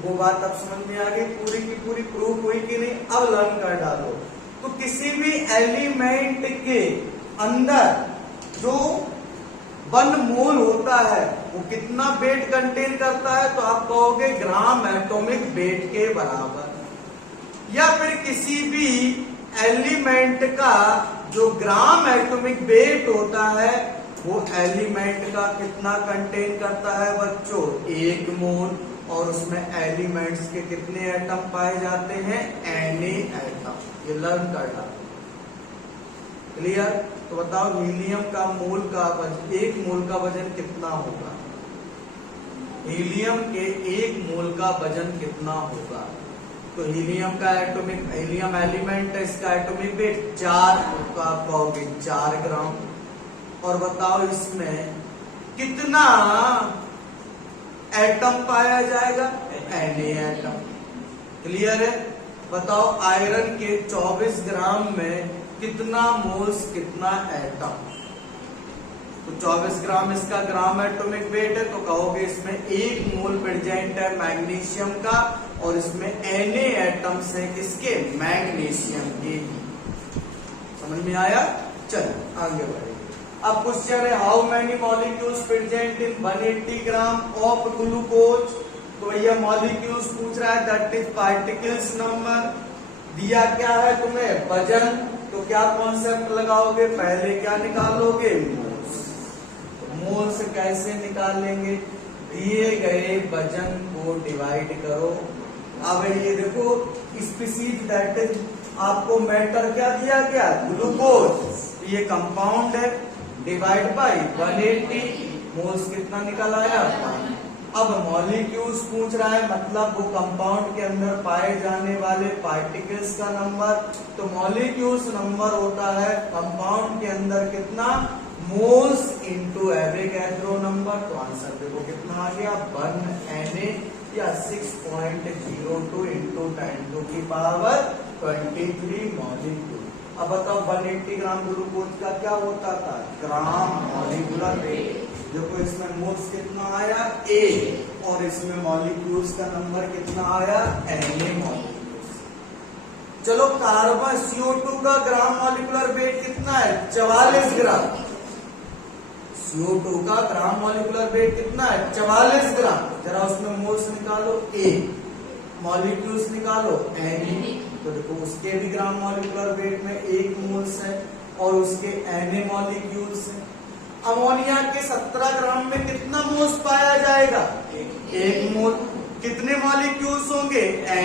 वो बात अब समझ में आ गई, पूरी की पूरी प्रूफ हुई कि नहीं। अब लर्न कर डालो, तो किसी भी एलिमेंट के अंदर जो 1 मोल होता है वो कितना वेट कंटेन करता है, तो आप कहोगे ग्राम एटॉमिक वेट के बराबर। या फिर किसी भी एलिमेंट का जो ग्राम एटॉमिक वेट होता है वो एलिमेंट का कितना कंटेन करता है बच्चों, 1 मोल, और उसमें एलिमेंट्स के कितने एटम पाए जाते हैं, Na एटम। ये लर्न करना, क्लियर। तो बताओ हीलियम का मोल का वजन, 1 मोल का वजन कितना होगा, हीलियम के 1 मोल का वजन कितना होगा, तो हीलियम एलिमेंट है, इसका एटॉमिक वेट 4, तो आप कहोगे 4 ग्राम। और बताओ इसमें कितना एटम पाया जाएगा? Na atom. क्लियर है? बताओ आयरन के 24 ग्राम में कितना मोल्स, कितना एटम? तो 24 ग्राम इसका ग्राम एटॉमिक वेट है, तो कहोगे इसमें 1 मोल प्रेजेंट है मैग्नीशियम का, और इसमें Na एटम्स है किसके? मैग्नीशियम के। समझ में आया? चलो आगे बढ़े। अब क्वेश्चन है how many molecules present in 180 gram of glucose. तो भैया मॉलिक्यूल्स पूछ रहा है, दैट इज पार्टिकल्स नंबर। दिया क्या है तुम्हें? वजन। तो क्या कॉन्सेप्ट लगाओगे? पहले क्या निकालोगे? मोल्स। तो मोल्स कैसे निकालेंगे? दिए गए वजन को डिवाइड करो। अब ये देखो स्पीसीज दैट इज, आपको मैटर क्या दिया गया? ग्लूकोज। ये कंपाउंड है, डिवाइड बाय 180, मोल्स कितना निकल आया? अब मॉलिक्यूल्स पूछ रहा है, मतलब वो कंपाउंड के अंदर पाए जाने वाले पार्टिकल्स का नंबर। तो मॉलिक्यूल्स नंबर होता है कंपाउंड के अंदर कितना? Moles into Avogadro number. तो आंसर देखो कितना आ गया? 1 Na या 6.02 इंटू 10⁻23 मॉलिक्यूल। अब बताओ 180 ग्राम ग्लूकोज का क्या होता था? Gram molecular weight. देखो इसमें मोल्स कितना आया? A, और इसमें मॉलिक्यूल्स का नंबर कितना आया? Na molecules. चलो कार्बन CO2 का ग्राम मॉलिक्यूलर वेट कितना है? 44 ग्राम। CO2 का ग्राम मॉलिक्यूलर वेट कितना है? 44 ग्राम। जरा उसमें मोल्स निकालो, A, मॉलिक्यूल्स निकालो Na। तो देखो उसके भी ग्राम मॉलिक्यूलर वेट में 1 मोल्स है, और उसके Na मॉलिक्यूल्स है। अमोनिया के 17 ग्राम में कितना मोल्स पाया जाएगा? 1 मोल। कितने मॉलिक्यूल्स होंगे? Na।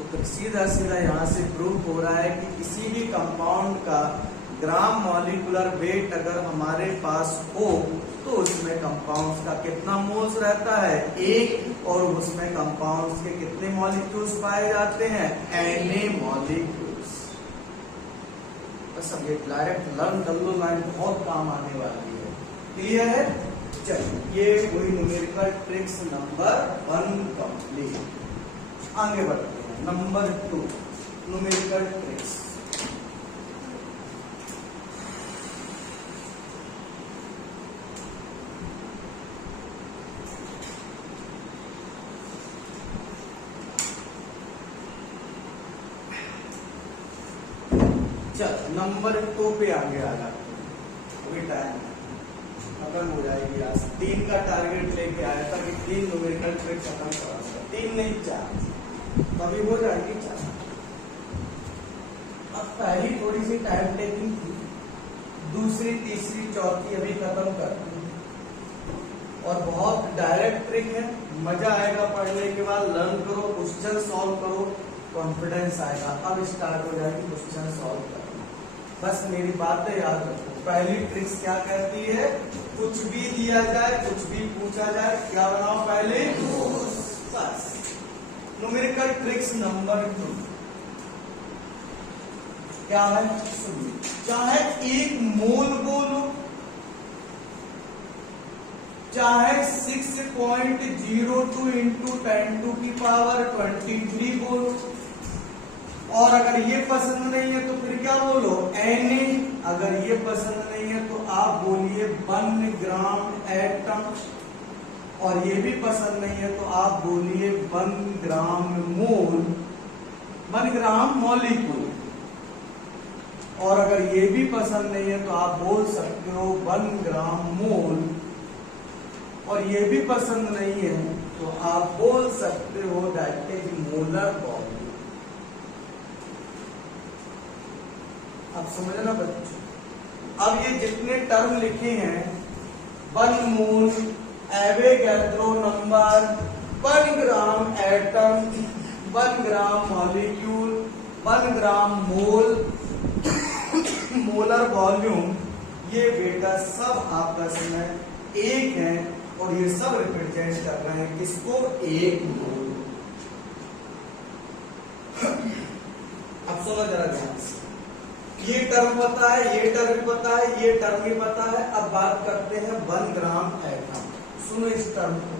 तो सीधा सीधा यहाँ से प्रूव हो रहा है कि किसी भी कंपाउंड का ग्राम मॉलिक्यूलर वेट अगर हमारे पास हो तो उसमें कंपाउंड्स का कितना मोल्स रहता है? 1, और उसमें कंपाउंड्स के कितने मॉलिक्यूल्स पाए जाते हैं? Na molecules. बस अब ये डायरेक्ट लर्न कर लो, लाइन बहुत काम आने वाली है। क्लियर है? चलिए ये कोई न्यूमेरिकल ट्रिक्स नंबर 1 कंप्लीट। आगे बढ़ते हैं नंबर 2 न्यूमेरिकल ट्रिक्स। चल नंबर 2 पे आगे आ जाते हैं। अभी टाइम खत्म हो जाएगी। आज 3 का टारगेट लेके आया था कि 3 न्यूमेरिकल ट्रिक खत्म करा, 3 नहीं 4, तभी हो जाएगी 4। अब पहली थोड़ी सी टाइम टेकिंग थी, दूसरी तीसरी चौथी अभी खत्म करती है, और बहुत डायरेक्ट ट्रिक है। मजा आएगा पढ़ने के बाद। लर्न करो, क्वेश्चन सॉल्व करो, कॉन्फिडेंस आएगा। अब स्टार्ट हो जाएगी क्वेश्चन सॉल्व करना। बस मेरी बातें याद रखो। पहली ट्रिक्स क्या कहती है? कुछ भी दिया जाए, कुछ भी पूछा जाए, क्या बनाओ? पहले बस। न्यूमेरिकल ट्रिक्स नंबर 2 क्या है? चाहे 1 मोल बोलो, चाहे 6.02 इंटू 10⁻23 बोलो, और अगर ये पसंद नहीं है तो फिर क्या बोलो? Na। अगर ये पसंद नहीं है तो आप बोलिए 1 ग्राम एटम, और ये भी पसंद नहीं है तो आप बोलिए 1 ग्राम मोल, 1 ग्राम मॉलिक्यूल। और अगर ये भी पसंद नहीं है तो आप बोल सकते हो 1 ग्राम मोल, और ये भी पसंद नहीं है तो आप बोल सकते हो दैट इज मोलर वॉल्यूम। अब समझना बच्चों, अब ये जितने टर्म लिखे हैं, 1 mole, Avogadro number, 1 gram atom, 1 gram molecule, 1 gram mole, molar volume, ये बेटा सब आपस में एक है, और ये सब रिप्रेजेंट कर रहे हैं किसको? 1 मोल। अब सुनो जरा ध्यान से। ये टर्म पता है, ये टर्म भी पता है, ये टर्म भी पता है। अब बात करते हैं 1 ग्राम एटम। सुनो इस टर्म को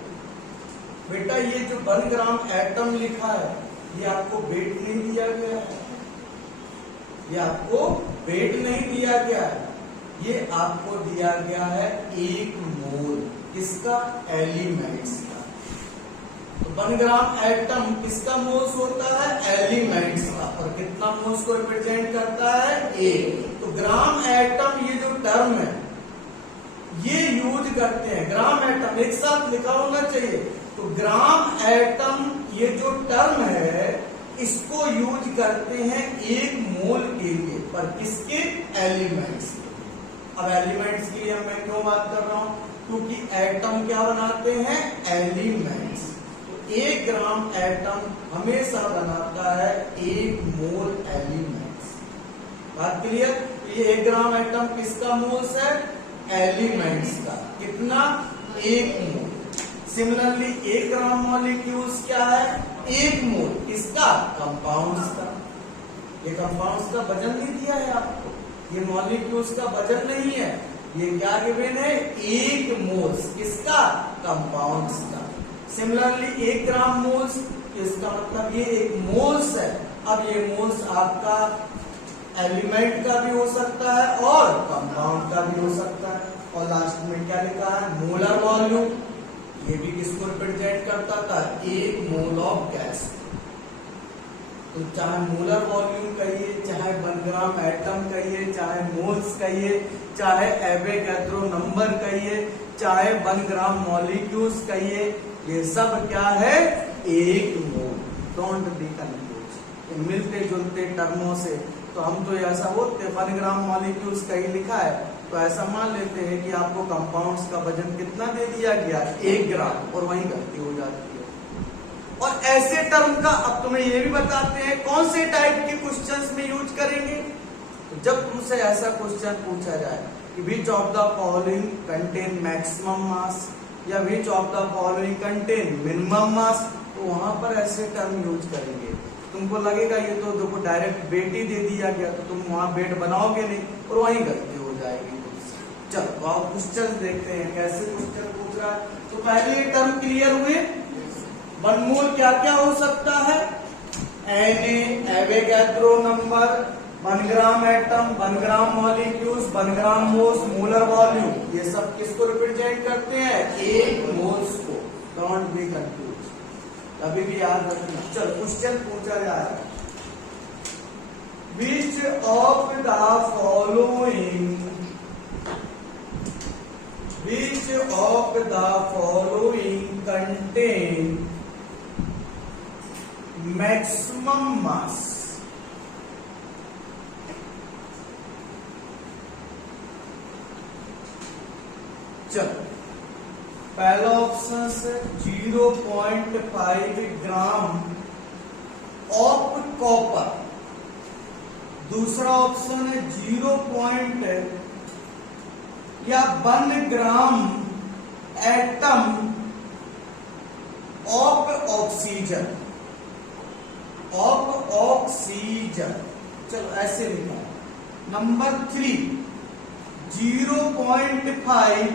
बेटा, ये जो 1 ग्राम एटम लिखा है ये आपको वेट नहीं दिया गया है, ये आपको वेट नहीं दिया गया है, ये आपको दिया गया है 1 मोल। किसका? एलिमेंट्स का। तो 1 ग्राम एटम किसका मोल्स होता है? एलिमेंट्स का। और कितना मोल्स को रिप्रेजेंट करता है? 1। तो ग्राम एटम ये जो टर्म है ये यूज करते हैं। ग्राम एटम एक साथ लिखा होना चाहिए। तो ग्राम एटम ये जो टर्म है इसको यूज करते हैं 1 मोल के लिए, पर किसके? एलिमेंट्स। अब एलिमेंट्स के लिए मैं क्यों बात कर रहा हूं? क्योंकि एटम क्या बनाते हैं? एलिमेंट्स। तो 1 ग्राम एटम हमेशा बनाता है 1 मोल एलिमेंट्स। बात क्लियर? ये 1 ग्राम एटम किसका मोल्स है? एलिमेंट्स का। कितना? 1 मोल। सिमिलरली 1 ग्राम मॉलिक्यूल्स क्या है? 1 मोल। किसका? कंपाउंड्स का। ये कंपाउंड्स का वजन नहीं दिया है आपको, ये मॉलिक्यूल्स का वजन नहीं है, ये क्या गिवन है? 1 मोल्स। किसका? कंपाउंड्स का। सिमिलरली 1 ग्राम मोल्स, इसका मतलब ये 1 मोल्स है। अब ये मोल्स आपका एलिमेंट का भी हो सकता है और कंपाउंड का भी हो सकता है। और लास्ट में क्या लिखा है? Molar volume. ये भी किसको रिप्रेजेंट करता था? 1 मोल ऑफ गैस। तो चाहे मोलर वॉल्यूम कहिए, चाहे 1 ग्राम एटम कहिए, चाहे मोल्स कहिए, चाहे एवोगैड्रो नंबर कहिए, चाहे 1 ग्राम मॉलिक्यूल्स कहिए, ये सब क्या है? 1 मोल। Don't be confuse. मिलते जुलते टर्मों से तो हम तो ऐसा बोलते 1 ग्राम मॉलिक्यूल्स कहीं लिखा है तो ऐसा मान लेते हैं कि आपको कंपाउंड्स का वजन कितना दे दिया गया? 1 ग्राम, और वहीं गलती हो जाती है। और ऐसे टर्म का अब तुम्हें ये भी बताते हैं कौन से टाइप के क्वेश्चंस में यूज करेंगे। तो जब तुमसे ऐसा क्वेश्चन पूछा जाए कि which of the following contain maximum mass या which of the following contain minimum mass, तो वहां पर ऐसे टर्म यूज करेंगे। तुमको लगेगा ये तो देखो डायरेक्ट वेट ही दे दिया गया, तो तुम वहां वेट बनाओगे नहीं और वहीं गलती हो जाएगी। चलो आप क्वेश्चन देखते हैं कैसे क्वेश्चन पूछ रहा है। तो पहले ये टर्म क्लियर हुए। 1 मोल क्या क्या हो सकता है? Na, Avogadro number, 1 gram atom, 1 ग्राम मॉलिक्यूल्स, 1 ग्राम मोल्स, मोलर वॉल्यूम, ये सब किसको रिप्रेजेंट करते हैं? 1 मोल्स को। डोंट बी कंफ्यूज, कभी भी याद रखना। चलो क्वेश्चन पूछा जा रहा है, विच of the following contain maximum mass? चलो पहला ऑप्शन है 0.5 ग्राम ऑफ कॉपर। दूसरा ऑप्शन है 1 ग्राम एटम ऑफ ऑक्सीजन। चलो ऐसे लिखा। Number 3 0.5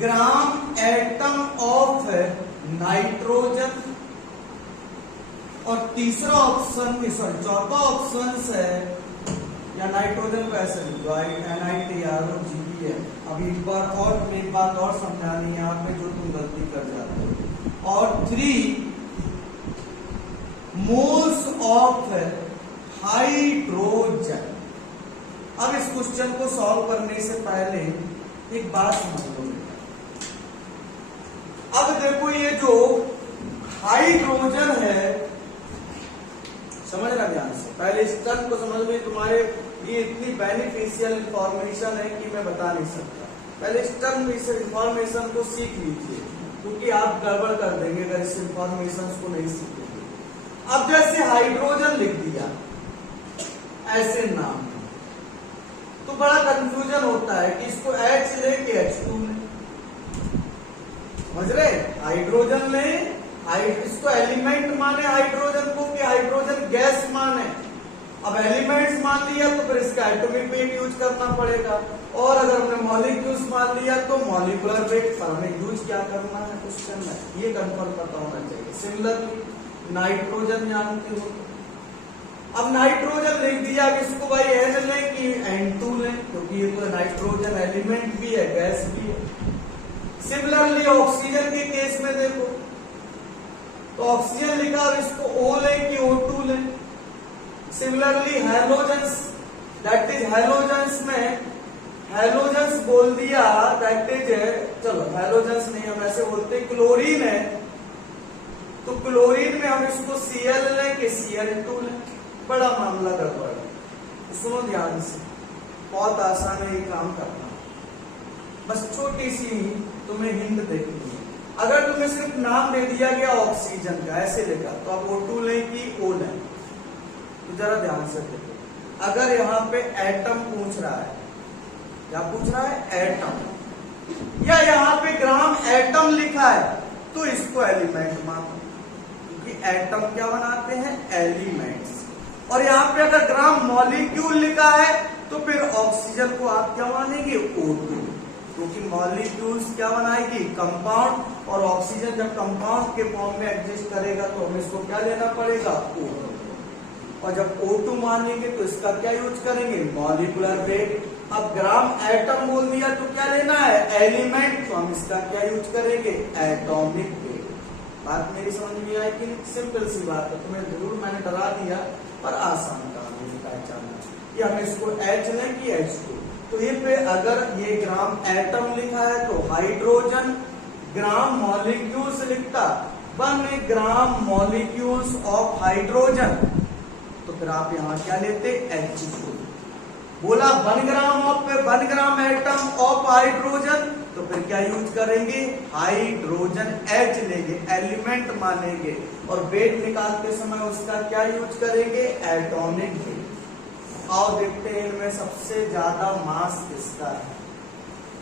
gram atom of nitrogen. और तीसरा ऑप्शन चौथा ऑप्शन है, या नाइट्रोजन को ऐसे लिख दो NiTROGBN। अभी एक बात और समझानी है यहाँ पे जो तुम गलती कर जाते हो। और 3 मोल्स ऑफ हाइड्रोजन। अब इस क्वेश्चन को सॉल्व करने से पहले एक बात समझ लो। अब देखो ये जो हाइड्रोजन है, समझना ध्यान से, पहले इस टर्म को समझ में तुम्हारे ये इतनी बेनिफिशियल इंफॉर्मेशन है कि मैं बता नहीं सकता। पहले इस टर्म इस इंफॉर्मेशन को सीख लीजिए, क्योंकि आप गड़बड़ कर देंगे अगर इस इंफॉर्मेशन को नहीं सीखेंगे। अब जैसे हाइड्रोजन लिख दिया ऐसे नाम, तो बड़ा कंफ्यूजन होता है कि इसको H ले कि H2 ले। समझ रहे? हाइड्रोजन ले, इसको एलिमेंट माने हाइड्रोजन को कि हाइड्रोजन गैस माने। अब एलिमेंट्स मान लिया तो फिर इसका एटॉमिक वेट यूज करना पड़ेगा, और अगर हमने मॉलिक्यूल्स मान लिया तो मॉलिक्यूलर वेट। पर हमें यूज क्या करना है क्वेश्चन में, ये कंफर्म पता होना चाहिए। सिमिलरली नाइट्रोजन जानते हो, अब नाइट्रोजन लिख दिया, अब इसको भाई एन लें कि N2 लें, क्योंकि ये तो नाइट्रोजन एलिमेंट भी है, गैस भी है। सिमिलरली ऑक्सीजन के केस में देखो, तो ऑक्सीजन लिखा, अब इसको O लें कि O2 लें। Similarly halogens, that is halogens में हैलोजेंस बोल दिया, दैट इज, चलो हैलोजेंस नहीं हम ऐसे बोलते, क्लोरीन है, तो क्लोरीन में हम इसको Cl लें कि Cl2 लें। बड़ा मामला गड़बड़ है, सुनो ध्यान से, बहुत आसान है ये काम करना, बस छोटी सी तुम्हें हिंट देखनी है। अगर तुम्हें सिर्फ नाम दे दिया गया ऑक्सीजन का, ऐसे लिखा, तो आप O2 लें कि O लें, तो जरा ध्यान से देखो। अगर यहाँ पे एटम पूछ रहा है, क्या पूछ रहा है, एटम, या यहाँ पे ग्राम एटम लिखा है, तो इसको एलिमेंट मानो, क्योंकि एटम क्या बनाते हैं, एलिमेंट्स। और यहाँ पे अगर ग्राम मॉलिक्यूल लिखा है तो फिर ऑक्सीजन को आप क्या मानेंगे, O2, क्योंकि मॉलिक्यूल्स क्या बनाएगी, कंपाउंड, और ऑक्सीजन जब कंपाउंड के फॉर्म में एग्जिस्ट करेगा तो हमें इसको क्या लेना पड़ेगा, O2, और जब O2 मानेंगे तो इसका क्या यूज करेंगे, मॉलिक्यूलर वेट। अब ग्राम एटम बोल दिया तो क्या लेना है, एलिमेंट, तो हम इसका क्या यूज करेंगे, एटॉमिक वेट। बात मेरी समझ में आई कि सिंपल सी बात है, तुम्हें जरूर मैंने डरा दिया, पर आसान काम है पहचानना कि हम इसको H लें कि H2। तो ये पे अगर ये ग्राम एटम लिखा है तो हाइड्रोजन, ग्राम मॉलिक्यूल्स लिखता 1 ग्राम मॉलिक्यूल्स ऑफ हाइड्रोजन, तो फिर आप यहाँ क्या लेते, H2। बोला 1 ग्राम एटम ऑफ हाइड्रोजन, तो फिर क्या यूज करेंगे, हाइड्रोजन H लेंगे, एलिमेंट मानेंगे, और वेट निकालते समय उसका क्या यूज करेंगे, एटॉमिक वेट। आओ देखते हैं इनमें सबसे ज्यादा मास किसका है।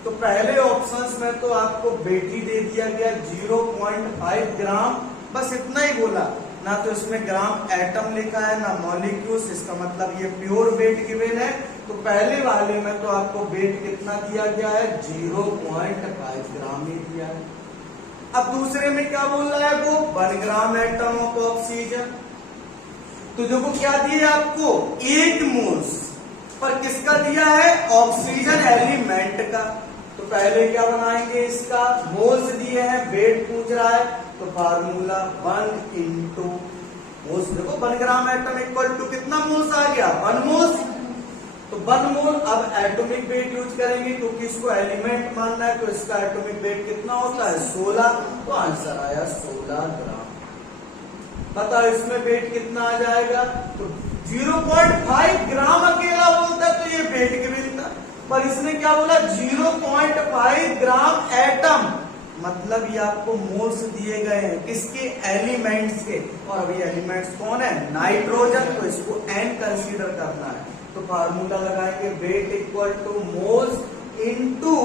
तो पहले ऑप्शंस में तो आपको वेट ही दे दिया गया 0.5 ग्राम, बस इतना ही बोला, ना तो इसमें ग्राम एटम लिखा है ना मॉलिक्यूल्स, इसका मतलब ये प्योर वेट गिवन है। तो पहले वाले में तो आपको वेट कितना दिया गया है, 0.5 ग्राम ही दिया है। अब दूसरे में क्या बोल रहा है वो, 1 ग्राम एटम ऑफ ऑक्सीजन, तो देखो क्या दिया आपको, 8 मोल्स, पर किसका दिया है, ऑक्सीजन एलिमेंट का। तो पहले क्या बनाएंगे, इसका मोल्स दिए हैं, वेट पूछ रहा है, तो फार्मूला 1 इंटू मोल्स। देखो 1 ग्राम एटम इक्वल टू कितना मोल्स आ गया, 1 मोल्स, तो 1 मोल। अब एटॉमिक वेट यूज करेंगे क्योंकि इसको एलिमेंट मानना है, तो इसका एटॉमिक वेट कितना होता है, 16, तो आंसर आया 16 ग्राम। बताओ इसमें वेट कितना आ जाएगा, तो 0.5 ग्राम अकेला बोलता तो ये वेट गिवन था, पर इसने क्या बोला, 0.5 ग्राम एटम, मतलब ये आपको मोल्स दिए गए हैं किसके, एलिमेंट्स के, और अभी एलिमेंट्स कौन है, नाइट्रोजन, तो इसको N कंसीडर करना है। तो फार्मूला लगाएंगे, weight equal two moles into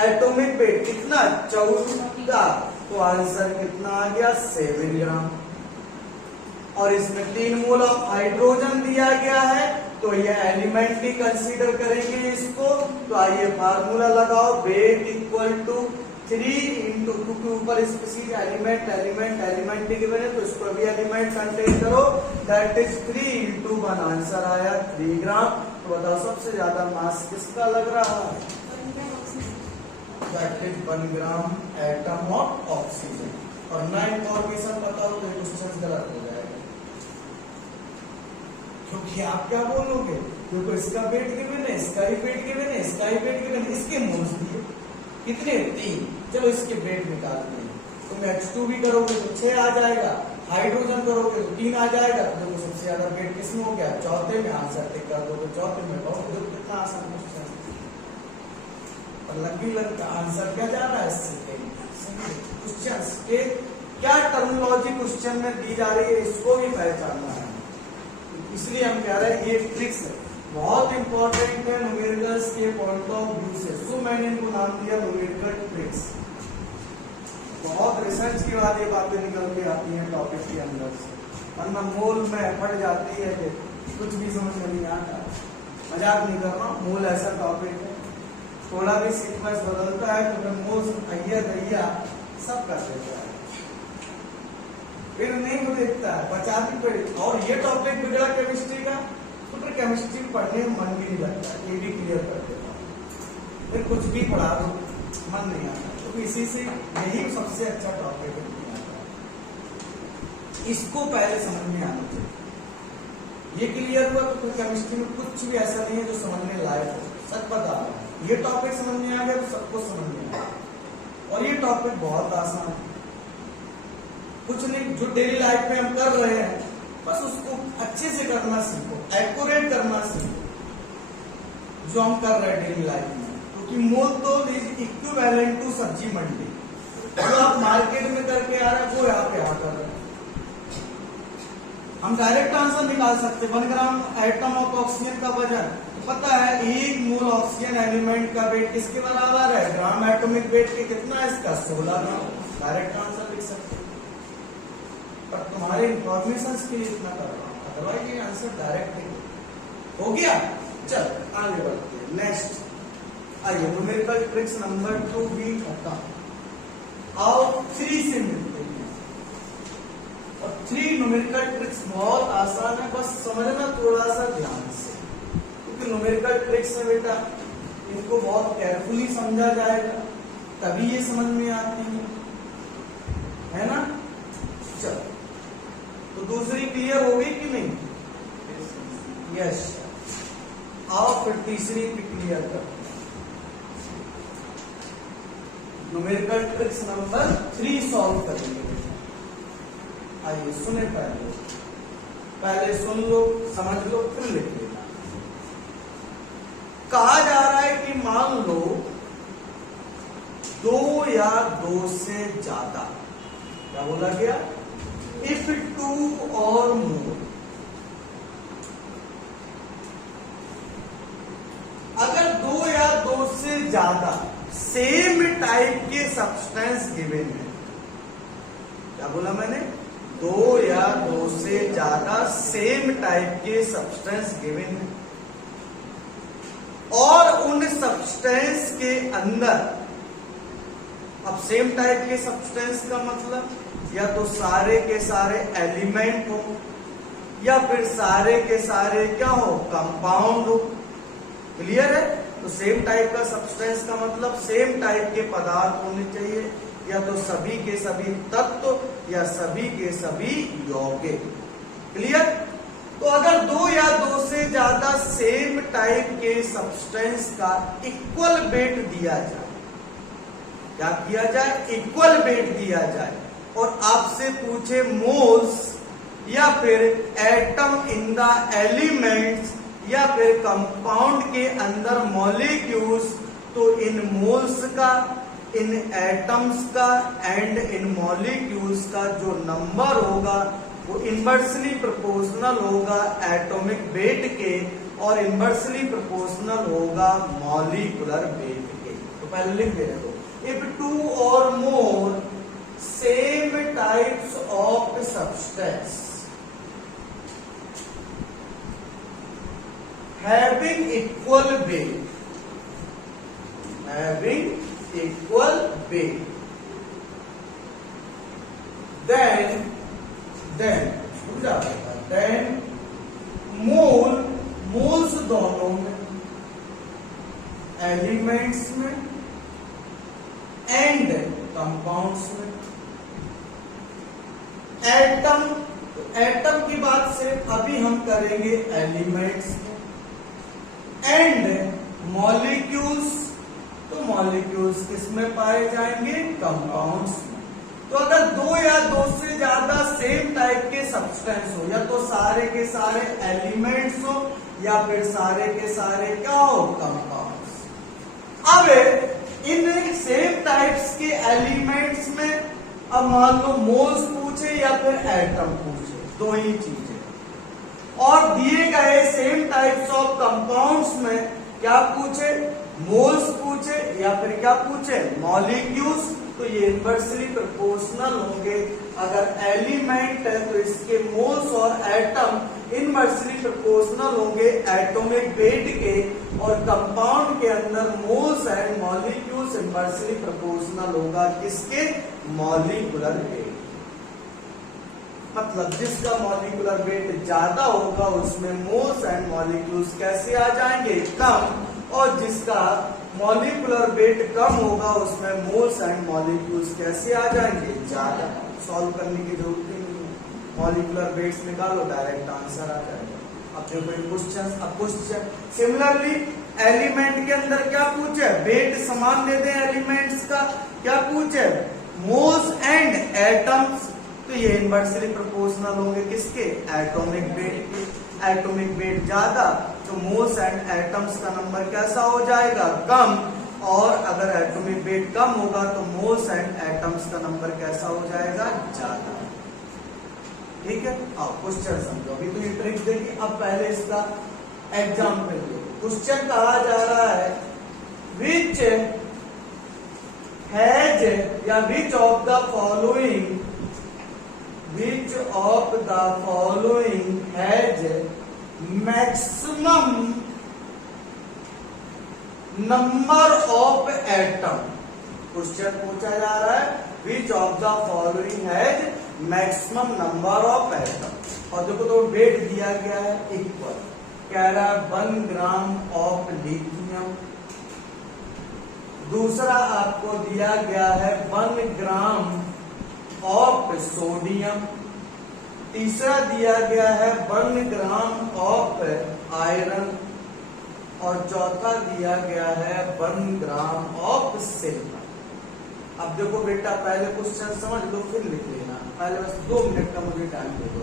atomic weight, कितना, 14, तो आंसर कितना आ गया, 7 ग्राम। और इसमें 3 मोल ऑफ हाइड्रोजन दिया गया है, तो ये एलिमेंट ही कंसीडर करेंगे इसको। तो आइए फार्मूला लगाओ, वेट इक्वल टू 3 इंटू, क्योंकि ऊपर स्पीसीज एलिमेंट ही गिवन है, तो इसको भी एलिमेंट कंटेन करो, दैट इज 3 इंटू 1, आंसर आया 3 ग्राम। तो बताओ सबसे ज्यादा मास किसका लग रहा है, that is 1 gram atom of oxygen. और 9 इन्फॉर्मेशन पता हो तो क्वेश्चन गलत हो जाएगा, क्योंकि आप क्या बोलोगे, क्योंकि इसका वेट गिवन है, इसका ही वेट गिवन है, इसका ही वेट गिवन है, इसके मोल्स दिए कितने, 3, चलो इसके वेट निकालते हैं। तुम H2 भी करोगे तो 6 आ जाएगा, हाइड्रोजन करोगे तो 3 आ जाएगा, तो देखो सबसे ज्यादा वेट किसमें हो गया, चौथे में। आंसर टिक कर दो, चौथे में। बहुत कितना आसान क्वेश्चन, और लंबी लगता आंसर क्या जा रहा है, क्वेश्चन के क्या टर्मिनोलॉजी क्वेश्चन में दी जा रही है, इसको भी पहचानना है। इसलिए हम कह रहे हैं ये ट्रिक्स है, बहुत इंपॉर्टेंट है न्यूमेरिकल्स के पॉइंट ऑफ व्यू से, तो मैंने इनको नाम दिया न्यूमेरिकल ट्रिक्स। बहुत रिसर्च के बाद ये बातें निकल के आती हैं टॉपिक के अंदर से, वरना मोल में फट जाती है। कुछ भी समझ में नहीं आता, मजाक नहीं कर रहा हूँ, मोल ऐसा टॉपिक है, थोड़ा भी सीक्वेंस बदलता है तो फिर मोल अय्या दैया सब कर देता है, फिर नहीं वो देखता है, बचाती पड़ी। और ये टॉपिक बिगड़ा केमिस्ट्री का तो फिर केमिस्ट्री पढ़ने में मन भी नहीं लगता, ये भी क्लियर कर देता हूँ। फिर कुछ भी पढ़ा दो मन नहीं आता, तो इसी से यही सबसे अच्छा टॉपिक है, इसको पहले समझ में आना चाहिए। ये क्लियर हुआ तो फिर केमिस्ट्री में कुछ भी ऐसा नहीं है जो समझने लायक हो, सच बता रहा हूं। ये टॉपिक समझ में आ गया तो सबको समझ में आ गया, और ये टॉपिक बहुत आसान है, कुछ नहीं, जो डेली लाइफ में हम कर रहे हैं बस उसको अच्छे से करना सीखो, एक्यूरेट करना सीखो जो हम कर रहे हैं डेली लाइफ में, क्योंकि मोल तो इज इक्विवेलेंट टू सब्जी मंडी, जो आप मार्केट में करके आ रहे हैं वो यहाँ पे आ कर रहे हैं। हम डायरेक्ट आंसर निकाल सकते, 1 ग्राम एटम ऑफ ऑक्सीजन का वजन, पता है 1 मोल ऑक्सीजन एलिमेंट का वेट किसके बराबर है, ग्राम एटॉमिक वेट के कितना है इसका, 16 ग्राम। डायरेक्ट आंसर लिख सकते, पर तुम्हारे इंफॉर्मेशन के लिए इतना कर रहा हूं, अदरवाइज ये आंसर डायरेक्ट नहीं हो गया। चल आगे बढ़ते हैं, नेक्स्ट आइए, न्यूमेरिकल ट्रिक्स नंबर 2 भी खत्म, आओ 3 से मिलते हैं। और 3 न्यूमेरिकल ट्रिक्स बहुत आसान है, बस समझना थोड़ा सा ध्यान से, क्योंकि न्यूमेरिकल ट्रिक्स है बेटा, इनको बहुत केयरफुली समझा जाएगा तभी ये समझ में आती है ना। चल तो दूसरी क्लियर हो गई कि नहीं, यस। आओ फिर तीसरी भी क्लियर कर, न्यूमेरिकल ट्रिक्स नंबर 3 सॉल्व करेंगे। आइए सुने, पहले सुन लो, समझ लो, फिर लिख लेना। कहा जा रहा है कि मान लो 2 या 2 से ज्यादा, क्या बोला गया, इफ 2 और मोर, अगर 2 या 2 से ज्यादा सेम टाइप के सब्सटेंस गिवन है, क्या बोला मैंने, 2 या 2 से ज्यादा सेम टाइप के सब्सटेंस गिवन है, और उन सब्सटेंस के अंदर, अब सेम टाइप के सब्सटेंस का मतलब या तो सारे के सारे एलिमेंट हो, या फिर सारे के सारे क्या हो, कंपाउंड हो, क्लियर है। तो सेम टाइप का सब्सटेंस का मतलब सेम टाइप के पदार्थ होने चाहिए, या तो सभी के सभी तत्व या सभी के सभी यौगिक, क्लियर। तो अगर 2 या 2 से ज्यादा सेम टाइप के सब्सटेंस का इक्वल वेट दिया जाए, क्या किया जाए, इक्वल वेट दिया जाए, और आपसे पूछे मोल्स या फिर एटम इन द एलिमेंट्स या फिर कंपाउंड के अंदर मॉलिक्यूल्स, तो इन मोल्स का, इन एटम्स का एंड इन मॉलिक्यूल्स का जो नंबर होगा वो इनवर्सली प्रोपोर्शनल होगा एटॉमिक वेट के, और इनवर्सली प्रोपोर्शनल होगा मॉलिक्यूलर वेट के। तो पहले लिख दे रहे हो, इफ 2 और मोर same types of substance having equal weight, then moles दोनों में, एलिमेंट्स में एंड कंपाउंड्स में। एटम की बात सिर्फ अभी हम करेंगे एलिमेंट्स में, एंड मॉलिक्यूल्स, तो मॉलिक्यूल्स किसमें पाए जाएंगे, कंपाउंड्स में। तो अगर 2 या 2 से ज्यादा सेम टाइप के सब्सटेंस हो, या तो सारे के सारे एलिमेंट्स हो या फिर सारे के सारे क्या हो, कंपाउंड्स। अब इन सेम टाइप्स के एलिमेंट्स में अब मान लो मोल्स पूछे या फिर एटम पूछे, 2 ही चीजें, और दिए गए सेम टाइप्स ऑफ कंपाउंड्स में क्या पूछे, मोल्स पूछे या फिर क्या पूछे, मॉलिक्यूल्स, तो ये इनवर्सली प्रोपोर्शनल होंगे। अगर एलिमेंट है तो इसके मोल्स और एटम इनवर्सली प्रोपोर्शनल होंगे एटॉमिक वेट के, और कंपाउंड के अंदर moles and molecules inversely proportional होगा किसके? Molecular weight. मतलब जिसका मॉलिक्यूलर वेट ज्यादा होगा उसमें मोल्स एंड मॉलिक्यूल्स कैसे आ जाएंगे? कम, और जिसका मॉलिक्यूलर वेट कम होगा उसमें मोल्स एंड मॉलिक्यूल्स कैसे आ जाएंगे? ज्यादा। सॉल्व करने की जरूरत ही नहीं है, मॉलिक्यूलर वेट्स निकालो डायरेक्ट आंसर आ जाएगा। अब देखो क्वेश्चन, अब क्वेश्चन सिमिलरली एलिमेंट के अंदर क्या पूछे? वेट समान दे दें एलिमेंट्स का, क्या पूछे? मोल्स एंड एटम्स, तो ये इनवर्सली प्रोपोर्शनल होंगे किसके? एटॉमिक वेट के। एटॉमिक वेट ज्यादा तो मोल्स एंड एटम्स का नंबर कैसा हो जाएगा? कम, और अगर एटॉमिक वेट कम होगा तो मोल्स एंड एटम्स का नंबर कैसा हो जाएगा? ज्यादा। ठीक है, अब क्वेश्चन समझो। अभी तो ये ट्रिक देखिए, अब पहले इसका एग्जाम्पल लो। क्वेश्चन कहा जा रहा है विच हैज या which of the following, which of the following has maximum number of atom? Question पूछा जा रहा है which of the following has maximum number of atom, और देखो तो वेट दिया गया है इक्वल, कह रहा है 1 ग्राम ऑफ लिथियम। दूसरा आपको दिया गया है 1 ग्राम ऑफ सोडियम। तीसरा दिया गया है 1 ग्राम ऑफ आयरन, और चौथा दिया गया है 1 ग्राम ऑफ सिल्वर। अब देखो बेटा, पहले क्वेश्चन समझ लो फिर लिख लेना, पहले बस 2 मिनट का मुझे टाइम दे दो।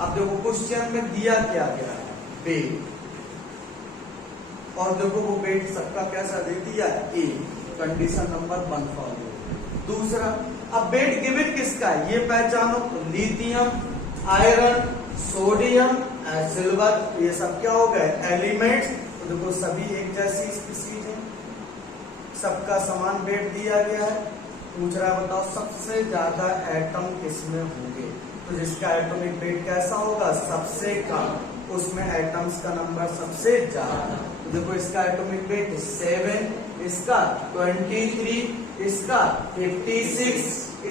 अब देखो क्वेश्चन में दिया क्या गया है? वेट, और देखो वो वेट सबका कैसा दे दिया? ए, कंडीशन नंबर 1 फॉलो। दूसरा, अब वेट गिवन किसका है ये पहचानो, लिथियम, आयरन, सोडियम, सिल्वर, ये सब क्या हो गए? एलिमेंट्स। तो देखो सभी एक जैसी स्पीशीज है, सबका समान वेट दिया गया है। पूछ रहा है बताओ सबसे ज्यादा एटम किसमें होंगे? तो जिसका एटॉमिक वेट कैसा होगा? सबसे कम, उसमें एटम्स का नंबर सबसे ज्यादा। तो देखो इसका एटॉमिक वेट 7, इसका 23, इसका 56,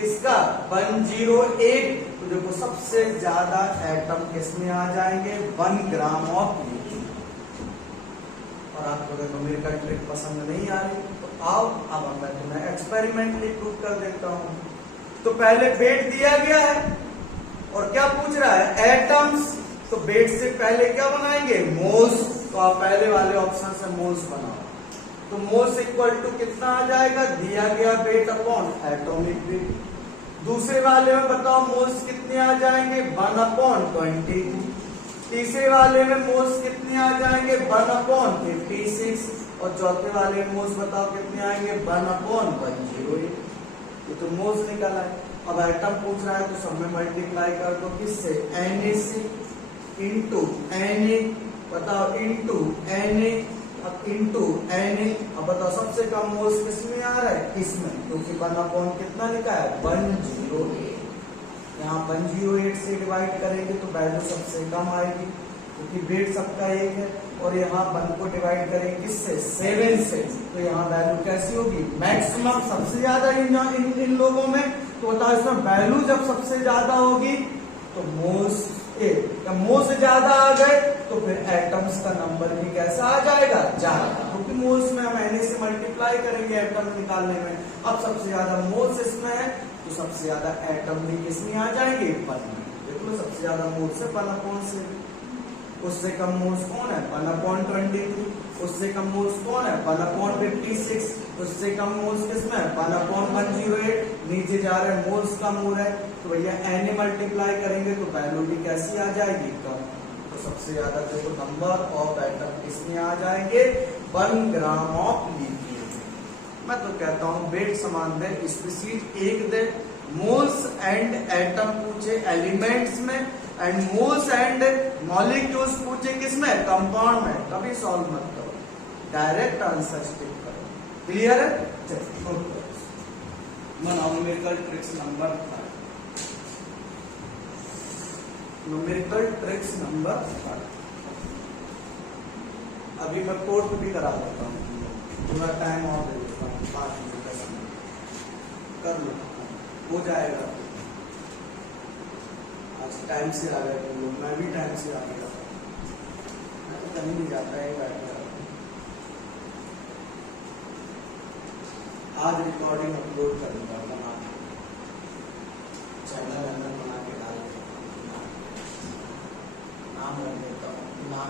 इसका 108। तो देखो सबसे ज्यादा एटम किसमें आ जाएंगे? 1 ग्राम ऑफ लिथियम। और आपको अगर न्यूमेरिकल ट्रिक पसंद नहीं आ रही तो आओ, अब मैं तुम्हें एक्सपेरिमेंटली प्रूव कर देता हूं। तो पहले वेट दिया गया है, और क्या पूछ रहा है? एटम्स। तो वेट से पहले क्या बनाएंगे? मोल्स। तो आप पहले वाले ऑप्शन से मोल्स बनाओ, तो मोल्स इक्वल टू कितना आ जाएगा? दिया गया वेट अपॉन एटॉमिक वेट। दूसरे वाले में बताओ मोल्स कितने आ जाएंगे? 1/23। तीसरे वाले में मोल्स कितने आ जाएंगे? 1/56। और चौथे वाले में मोल्स बताओ कितने आएंगे? 1/108। ये तो मोल्स निकला है। अब एटम पूछ रहा है तो सब में मल्टीप्लाई कर दो, किससे? Na से, इंटू Na, बताओ इंटू Na, अब इंटू Na। अब बताओ सबसे कम मोल्स किसमें आ रहा है? इसमें, क्योंकि 1/, कितना लिखा है? 108। यहाँ 108 से डिवाइड करेंगे तो वैल्यू सबसे कम आएगी, क्योंकि वेट सबका एक है। और यहाँ 1 को डिवाइड करेंगे किससे? 7 से, तो यहाँ वैल्यू कैसी होगी? मैक्सिमम, सबसे ज्यादा इन लोगों में। तो बताओ इसमें वैल्यू जब सबसे ज्यादा होगी तो मोल्स, जब मोल्स ज्यादा आ गए तो फिर एटम्स का नंबर भी कैसा आ जाएगा? ज्यादा, क्योंकि मोल्स में हम Na से मल्टीप्लाई करेंगे एटम निकालने में। अब सबसे ज्यादा मोल्स इसमें है तो सबसे ज्यादा एटम भी किसमें आ जाएंगे? 1 में। देखो सबसे ज्यादा मोल्स है 1 से, उससे कम मोल्स कौन है? 1/23। उससे कम मोल्स कौन है? 1/56। उससे कम मोल्स किसमें? 1/108। नीचे जा रहे हैं मोल्स कम हो रहा है, तो भैया Na मल्टीप्लाई करेंगे तो वैल्यू भी कैसी आ जाएगी? कम। तो सबसे ज्यादा देखो नंबर ऑफ एटम किसमें आ जाएंगे? 1 ग्राम ऑफ लिथियम। मैं तो कहता हूँ वेट समान दे, स्पीशीज एक दे, मोल्स एंड एटम पूछे एलिमेंट्स में, एंड मोल्स एंड मॉलिक्यूल्स पूछे किसमें? कंपाउंड में। कभी सॉल्व मत करो, डायरेक्ट आंसर स्टिक करो। क्लियर है? चलिए बनाओ numerical tricks number 5। Numerical tricks number 5। अभी मैं कोर्स भी करा देता हूँ, थोड़ा टाइम और दे देता हूँ, 5 मिनट का समय कर लो, हो जाएगा। आज टाइम से आ गए तुम लोग, मैं भी टाइम से आ गया, मैं तो कहीं नहीं जाता है बैठा। आज रिकॉर्डिंग अपलोड करूंगा, बना चैनल अंदर बना के डाल देता, नाम रख देता हूँ नाम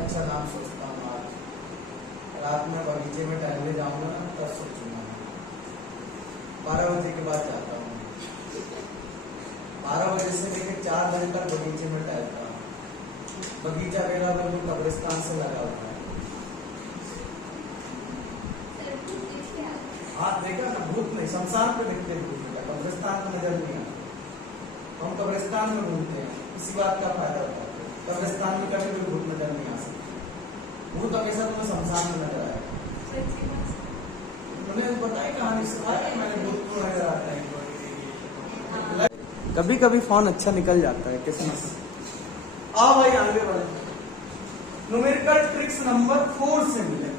अच्छा नाम सोचता हूँ। आज रात में बगीचे में टहलने जाऊंगा ना, तब सोचूंगा। 12 बजे के बाद जाता हूँ, 12 बजे से लेकर 4 बजे तक बगीचे में टहलता हूँ। बगीचा मेरा बिल्कुल कब्रिस्तान से लगा हुआ है। हाँ देखा ना, भूत नहीं, शमशान पे दिखते हैं भूत, कब्रिस्तान में नजर नहीं आता। हम कब्रिस्तान में घूमते हैं, इसी बात का फायदा होता है। कब्रिस्तान में कभी कोई भूत नजर नहीं आ सकता, भूत हमेशा तुम्हें शमशान में नजर आएगा। मैंने बताई कहानी सुनाई, मैंने भूत को नजर आता है। कभी कभी फोन अच्छा निकल जाता है, किस्मत। आओ भाई आगे बढ़े, न्यूमेरिकल ट्रिक्स नंबर 4 से मिले,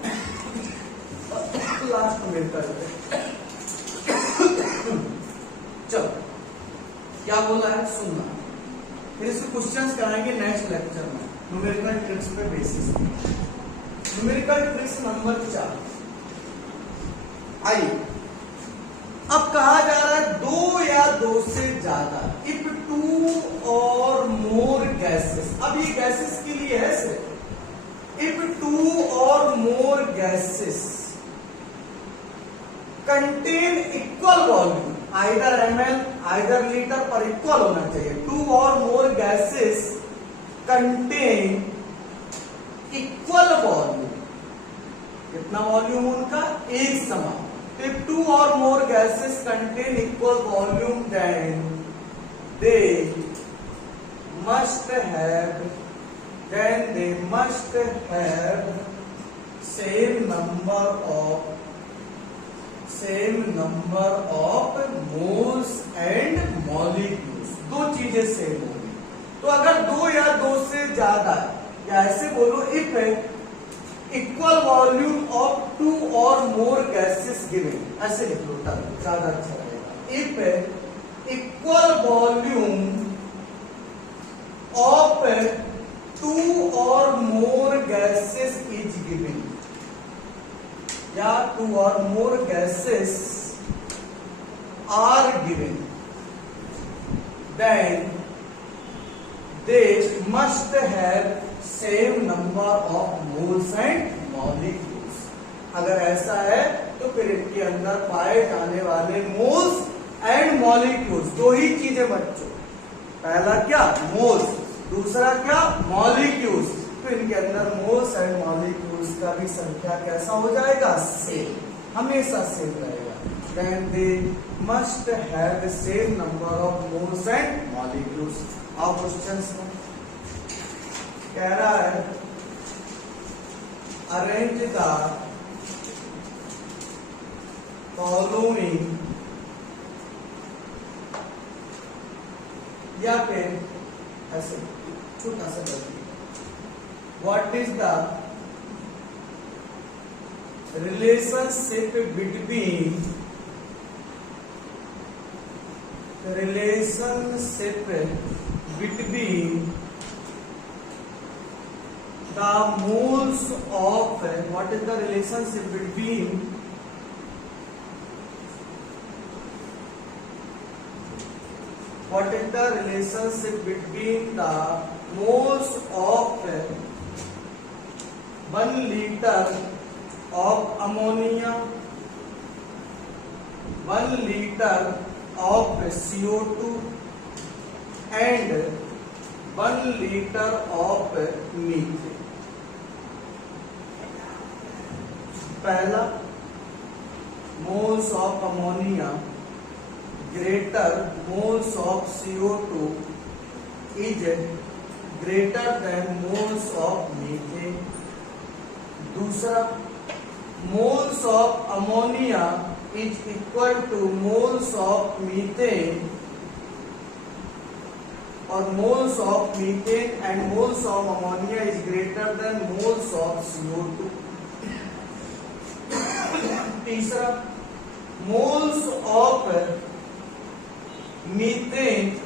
लास्ट न्यूमेरिकल। चलो क्या बोला है सुनना, फिर इसके क्वेश्चंस कराएंगे नेक्स्ट लेक्चर में न्यूमेरिकल ट्रिक्स पे बेसिस। न्यूमेरिकल ट्रिक्स नंबर 4 आइए। अब कहा जा रहा है 2 या 2 से ज्यादा, इफ 2 और मोर गैसेस। अब ये गैसेस के लिए है सिर्फ, इफ 2 और more gases contain equal volume, either ml either litre पर इक्वल होना चाहिए। 2 और more gases contain equal volume, कितना वॉल्यूम उनका, एक समान। If 2 or more gases contain equal volume, then they must have same number of moles and molecules। 2 चीजें same होंगी। तो अगर 2 या 2 से ज्यादा, या ऐसे बोलो, इफ इक्वल वॉल्यूम ऑफ 2 और मोर गैसेस गिवन, ऐसे लिख लो ज्यादा अच्छा रहेगा। इफ इक्वल वॉल्यूम ऑफ 2 और मोर गैसेस इज गिवन, या 2 और more gases are given, then they must have same number of moles and molecules. अगर ऐसा है तो फिर इनके अंदर पाए जाने वाले मोल्स एंड मॉलिक्यूल्स, 2 ही चीजें बच्चों, पहला क्या मोल्स, दूसरा क्या मॉलिक्यूल्स। तो इनके अंदर मोल्स एंड मॉलिक्यूल्स का भी संख्या कैसा हो जाएगा, सेम, हमेशा सेम रहेगा। Then they must have the same number of moles and molecules. अब क्वेश्चंस में कह रहा है अरेंज द फॉलोइंग, या फिर ऐसे छोटा सा गलती, what is the relationship between the moles of, what is the relationship between the moles of 1 liter of ammonia, 1 liter of CO2 and 1 liter of methane। पहला, moles of ammonia greater moles of CO2 is greater than moles of methane। दूसरा, moles of ammonia is equal to moles of methane और moles of methane and moles of ammonia is greater than moles of CO2। तीसरा, moles of methane